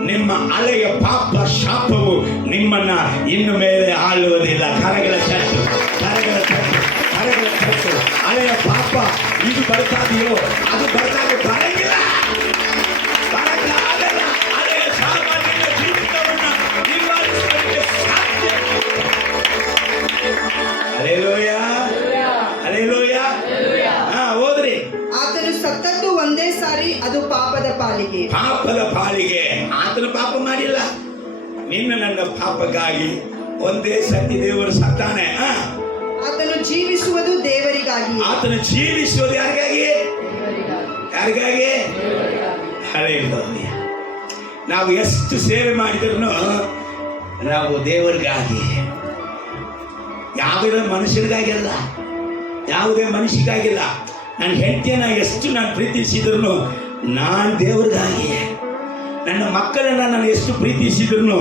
ನಿಮ್ಮ ಹಳೆಯ ಪಾಪ ಶಾಪವು ನಿಮ್ಮನ್ನ ಇನ್ನು ಮೇಲೆ ಆಳುವುದಿಲ್ಲ. ಕರಗಳ ಚಟ್ಟು ಹಳೆಯ ಪಾಪ ಇದು ಬರ್ತಾದೆಯೋ ಅದು ಬರಕ್ಕಾಗಲ್ಲ. ಹಳೆಯ ಸಾಮಾನ್ಯ ಜೀವಿತವನ್ನ ನಿರ್ವಹಿಸಲಿಕ್ಕೆ ಸಾಧ್ಯ. ಹಲ್ಲೆಲೂಯಾ. ಹೋದ್ರಿ. ಆತನು ಸತ್ತದ್ದು ಒಂದೇ ಸಾರಿ, ಅದು ಪಾಪದ ಪಾಲಿಗೆ. ಆತನು ಪಾಪ ಮಾಡಿಲ್ಲ. ನನ್ನ ಪಾಪಕ್ಕಾಗಿ ಒಂದೇ ಸತಿ ದೇವರು ಸತ್ತಾನೆ. ಆತನು ಜೀವಿಸುವುದು ದೇವರಿಗಾಗಿ. ಯಾರಿಗಾಗಿ? ಹಲ್ಲೆಲೂಯಾ. ನಾವು ಎಷ್ಟು ಸೇವೆ ಮಾಡಿದ್ರು ನಾವು ದೇವರಿಗಾಗಿ, ಯಾವುದೇ ಮನುಷ್ಯರಿಗಾಗಿಲ್ಲ. ನನ್ನ ಹೆಂಡತಿಯನ್ನ ಎಷ್ಟು ನಾನು ಪ್ರೀತಿಸಿದ್ರು ನಾನು ದೇವರಿಗಾಗಿ. ನನ್ನ ಮಕ್ಕಳನ್ನ ನಾನು ಎಷ್ಟು ಪ್ರೀತಿಸಿದ್ರು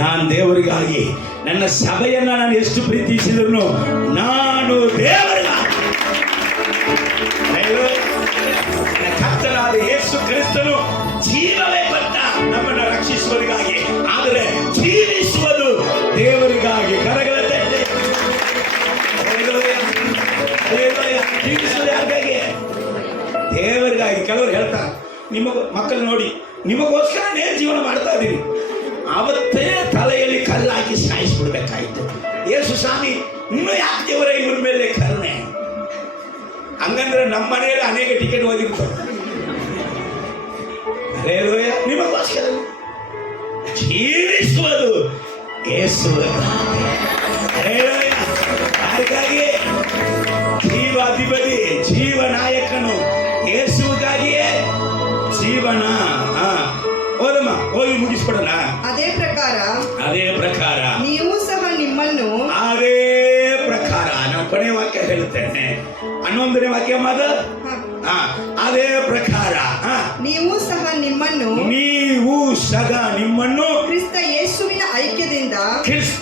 ನಾನು ದೇವರಿಗಾಗಿ. ನನ್ನ ಸಭೆಯನ್ನ ನಾನು ಎಷ್ಟು ಪ್ರೀತಿಸಿದ್ರು ನಾನು ದೇವರಿಗಾಗಿ. ಕರ್ತನಾದ ಯೇಸು ಕ್ರಿಸ್ತನು ಜೀವವೇ ಕೊಟ್ಟ ನಮ್ಮನ್ನು ರಕ್ಷಿಸುವುದಕ್ಕಾಗಿ, ಆದರೆ ಜೀವಿಸುವುದು ದೇವರಿಗಾಗಿ. ಕರಗಳ ತಟ್ಟೆ. ಜೀವಿಸುವುದು ಯಾರಿಗಾಗಿ? ದೇವರಿಗಾಗಿ. ಕೆಲವರು ಹೇಳ್ತಾರೆ, ನಿಮ್ಮ ಮಕ್ಕಳು ನೋಡಿ ನಿಮಗೋಸ್ಕರನೇ ಜೀವನ ಮಾಡ್ತಾ ಇದ್ದೀವಿ. ಅವತ್ತೇ ತಲೆಯಲ್ಲಿ ಕಲ್ಲಾಕಿ ಸಾಯಿಸ್ಬಿಡ್ಬೇಕಾಯ್ತು. ಯೇಸು ಸ್ವಾಮಿ ಇನ್ನೂ ಯಾಕೆ ದೇವರ ಇವ್ರ ಮೇಲೆ ಕರುಣೆ? ಹಂಗಂದ್ರೆ ನಮ್ಮ ಮನೆಯಲ್ಲಿ ಅನೇಕ ಟಿಕೆಟ್ ಹೋಗಿರ್ತಾರೆ. ನಿಮಗೋಸ್ಕರ ಜೀವಿಸುವುದು ಯಾರಿಗಾಗಿ? ಜೀವಾಧಿಪತಿ, ಜೀವನಾಯಕನು ಯೇಸುವಿಗಾಗಿಯೇ ಜೀವನ. ಓದಮ್ಮ, ಹೋಗಿ ಮುಗಿಸ್ಬಿಡೋಣ. ಅದೇ ಪ್ರಕಾರ ನೀವು ಸಹ ನಿಮ್ಮನ್ನು. ಅದೇ ಪ್ರಕಾರ ನಾನು ಕೊನೆ ವಾಕ್ಯ ಹೇಳುತ್ತೇನೆ. 11ನೇ ವಾಕ್ಯ ಮಾದ. ಅದೇ ಪ್ರಕಾರ ನೀವು ಸಹ ನಿಮ್ಮನ್ನು ಕ್ರಿಸ್ತ ಯೇಸು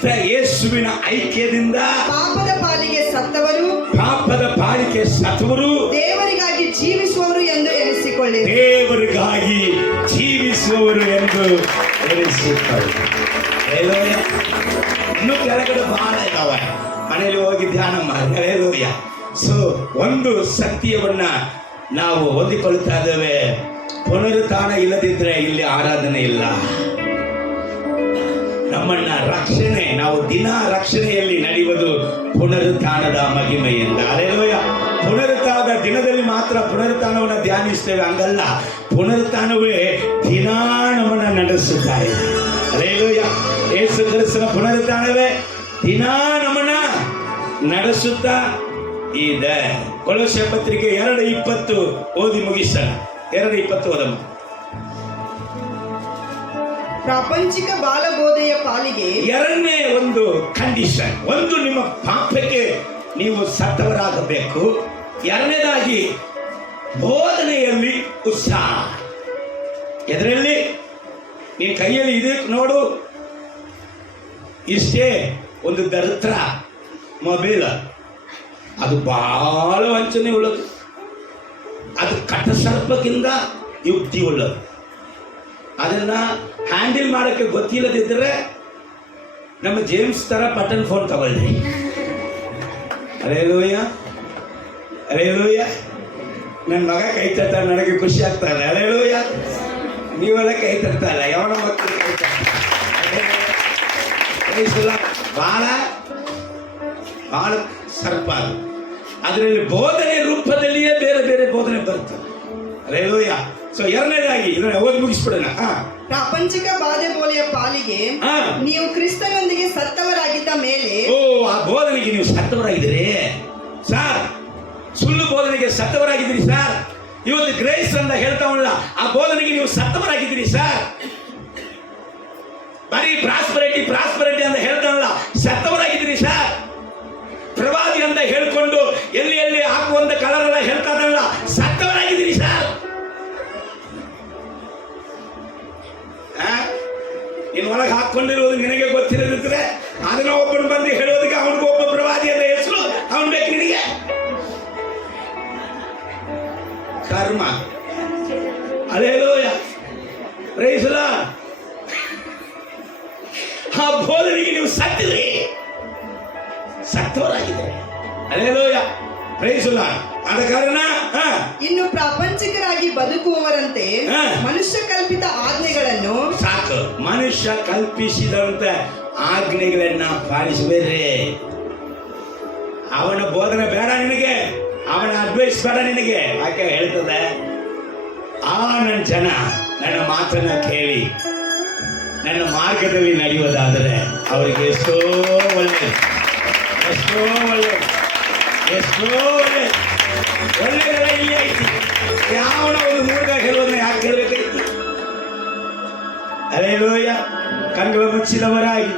ಕ್ರಿಸ್ತ ಯೇಸುವಿನ ಐಕ್ಯದಿಂದ ಪಾಪದ ಪಾಲಿಗೆ ಸತ್ತವರು, ಪಾಪದ ಪಾಲಿಕೆ ಸತ್ತವರು ದೇವರಿಗಾಗಿ ಜೀವಿಸುವವರು ಎಂದು ಎನಿಸಿಕೊಳ್ಳಿರಿ. ದೇವರಿಗಾಗಿ ಜೀವಿಸುವವರು ಎಂದು ಎನಿಸಿಕೊಳ್ಳಿ. ಹಲ್ಲೆಲೂಯಾ. ಇನ್ನು ಕೆಳಗಡೆ ಬಹಳ ಇದಾವೆ, ಮನೆಯಲ್ಲಿ ಹೋಗಿ ಧ್ಯಾನ ಮಾಡಿ. ಹಲ್ಲೆಲೂಯಾ. ಸೊ ಒಂದು ಸತ್ಯವನ್ನ ನಾವು ಹೊಂದಿಕೊಳ್ತಾ ಇದ್ದೇವೆ, ಪುನರುತ್ಥಾನ ಇಲ್ಲದಿದ್ರೆ ಇಲ್ಲಿ ಆರಾಧನೆ ಇಲ್ಲ. ನಮ್ಮನ್ನ ರಕ್ಷಣೆ, ನಾವು ದಿನ ರಕ್ಷಣೆಯಲ್ಲಿ ನಡೆಯುವುದು ಪುನರುತ್ಥಾನದ ಮಹಿಮೆಯಿಂದ. ಹಲ್ಲೆಲೂಯಾ. ಪುನರುತ್ಥಾನದ ದಿನದಲ್ಲಿ ಮಾತ್ರ ಪುನರುತ್ಥಾನವನ್ನು ಧ್ಯಾನಿಸ್ತೇವೆ, ಹಂಗಲ್ಲ. ಪುನರುತ್ಥಾನವೇ ದಿನ ನಮ್ಮನ್ನ ನಡೆಸುತ್ತಾ ಇದೆ. ಹಲ್ಲೆಲೂಯಾ. ಯೇಸು ಕ್ರಿಸ್ತನ ಪುನರುತ್ಥಾನವೇ ದಿನ ನಮ್ಮನ್ನ ನಡೆಸುತ್ತಾ ಇದೆ. ಕೊಲೊಸ್ಸೆ ಪತ್ರಿಕೆ 2:20 ಓದಿ ಮುಗಿಸೋಣ. 2:20 ಓದಮ್ಮ. ಪ್ರಾಪಂಚಿಕ ಬಾಲಬೋಧೆಯ ಪಾಲಿಗೆ ಎರಡನೇ ಒಂದು ಕಂಡೀಷನ್, ಒಂದು ನಿಮ್ಮ ಪಾಪಕ್ಕೆ ನೀವು ಸತ್ತವರಾಗಬೇಕು. ಎರಡನೇದಾಗಿ ಬೋಧನೆಯಲ್ಲಿ ಉತ್ಸಾಹ. ಎದರಲ್ಲಿ ನೀನು ಕೈಯಲ್ಲಿ ಇದೆ ನೋಡು, ಇಷ್ಟೇ ಒಂದು ದರಿದ್ರ ಮೊಬೈಲ್, ಅದು ಬಹಳ ವಂಚನೆ ಉಳ್ಳದು, ಅದು ಕಟಸರ್ಪಕ್ಕಿಂತ ಯುಕ್ತಿ ಉಳ್ಳದು. ಅದನ್ನ ಹ್ಯಾಂಡಲ್ ಮಾಡೋಕ್ಕೆ ಗೊತ್ತಿಲ್ಲದಿದ್ದರೆ ನಮ್ಮ ಜೇಮ್ಸ್ ತರ ಬಟನ್ ಫೋನ್ ತಗೊಳ್ಳಿ. ಹಲ್ಲೆಲೂಯಾ. ಹಲ್ಲೆಲೂಯಾ. ನನ್ನ ಮಗ ಕೈ ತರ್ತಾರೆ, ನನಗೆ ಖುಷಿ ಆಗ್ತಾ ಇದೆ. ಹಲ್ಲೆಲೂಯಾ. ನೀವೆಲ್ಲ ಕೈ ತರ್ತಾ ಇಲ್ಲ, ಯಾವನ ಮಕ್ಕಳು ಕೈ ತರ್ತಾರೆ. ಬಹಳ ಬಹಳ ಸರ್ಪ ಅದು. ಅದರಲ್ಲಿ ಬೋಧನೆ ರೂಪದಲ್ಲಿಯೇ ಬೇರೆ ಬೇರೆ ಬೋಧನೆ ಬರ್ತದೆ. ಹಲ್ಲೆಲೂಯಾ. ಸೊ ಎರಡನೇದಾಗಿ ಇದನ್ನ ಓದಿ ಮುಗಿಸ್ಬಿಡೋಣ. ಪ್ರಾಪಂಚಿಕ ಬಾಧೆಯ ಪಾಲಿಗೆ ನೀವು ಕ್ರಿಸ್ತನೊಂದಿಗೆ ಸತ್ತವರಾಗಿದ್ದ ಮೇಲೆ. ಓ, ಆ ಬೋಧನೆಗೆ ನೀವು ಸತ್ತವರಾಗಿದ್ದೀರಿ ಸರ್. ಸುಳ್ಳು ಬೋಧನೆಗೆ ಸತ್ತವರಾಗಿದ್ದೀರಿ ಸರ್. ಇವತ್ತು ಗ್ರೇಸ್ ಅಂತ ಹೇಳ್ತಾವಲ್ಲ, ಆ ಬೋಧನೆಗೆ ನೀವು ಸತ್ತವರಾಗಿದ್ದೀರಿ ಸರ್. ಬರೀ ಪ್ರಾಸ್ಪರಿಟಿ ಅಂತ ಹೇಳ್ತಾವಲ್ಲ, ಸತ್ತವರಾಗಿದ್ದೀರಿ ಸರ್. ಪ್ರವಾದಿ ಅಂತ ಹೇಳ್ಕೊಂಡು ಎಲ್ಲಿ ಎಲ್ಲಿ ಹಾಕುವಂತ ಕಲರ್ ಎಲ್ಲ ಹೇಳ್ತಾರಲ್ಲ, ಸತ್ತವರಾಗಿದ್ದೀರಿ ಸರ್. ಇನ್ನು ಒಳಗೆ ಹಾಕೊಂಡಿರುವುದು ನಿನಗೆ ಗೊತ್ತಿರದಿದ್ರೆ ಅದನ್ನ ಒಬ್ಬನು ಬಂದು ಹೇಳೋದಕ್ಕೆ ಅವನಿಗೆ ಒಬ್ಬ ಪ್ರವಾದಿ ಅಂತ ಹೆಸರು ಅವನು ಬೇಕು ನಿನಗೆ. ಕರ್ಮ. ಹಲ್ಲೆಲೂಯಾ. Praise the Lord. ಆ ಬೋಧನೆಗೆ ನೀವು ಸತ್ತಿದ್ರಿ, ಸತ್ತವರಾಗಿದ್ದಾರೆ. ಹಲ್ಲೆಲೂಯಾ. Praise the Lord. ಆದ ಕಾರಣ ಇನ್ನು ಪ್ರಾಪಂಚಿಕರಾಗಿ ಬದುಕುವವರಂತೆ ಮನುಷ್ಯ ಕಲ್ಪಿತ ಆಜ್ಞೆಗಳನ್ನು, ಸಾಕು, ಮನುಷ್ಯ ಕಲ್ಪಿಸಿದಂತ ಆಜ್ಞೆಗಳನ್ನ ಪಾಲಿಸಬೇಡ್ರಿ. ಅವನ ಬೋಧನೆ ಬೇಡ ನಿನಗೆ, ಅವನ ಅಡ್ವೈಸ್ ಬೇಡ ನಿನಗೆ. ಯಾಕೆ ಹೇಳ್ತದೆ, ನನ್ನ ಜನ ನನ್ನ ಮಾತನ್ನ ಕೇಳಿ ನನ್ನ ಮಾರ್ಗದಲ್ಲಿ ನಡೆಯುವುದಾದರೆ ಅವರಿಗೆ ಎಷ್ಟೋ ಒಳ್ಳೆಯದು, ಎಷ್ಟೋ ಒಳ್ಳೆಯದು, ಎಷ್ಟೋ ಒಳ್ಳೆಯದು. ಒಳ್ಳೆಯದೆಲ್ಲ ಇಲ್ಲಿ ಐತಿ. ಯಾವನ ಒಂದು ಮೂರ್ಗ ಹೇಳೋದನ್ನ ಯಾಕೆ ಕೇಳಬೇಕೈತಿ? ಹಲ್ಲೆಲೂಯಾ. ಕಣ್ಣುಗಳು ಮುಚ್ಚಿದವರಾಗಿ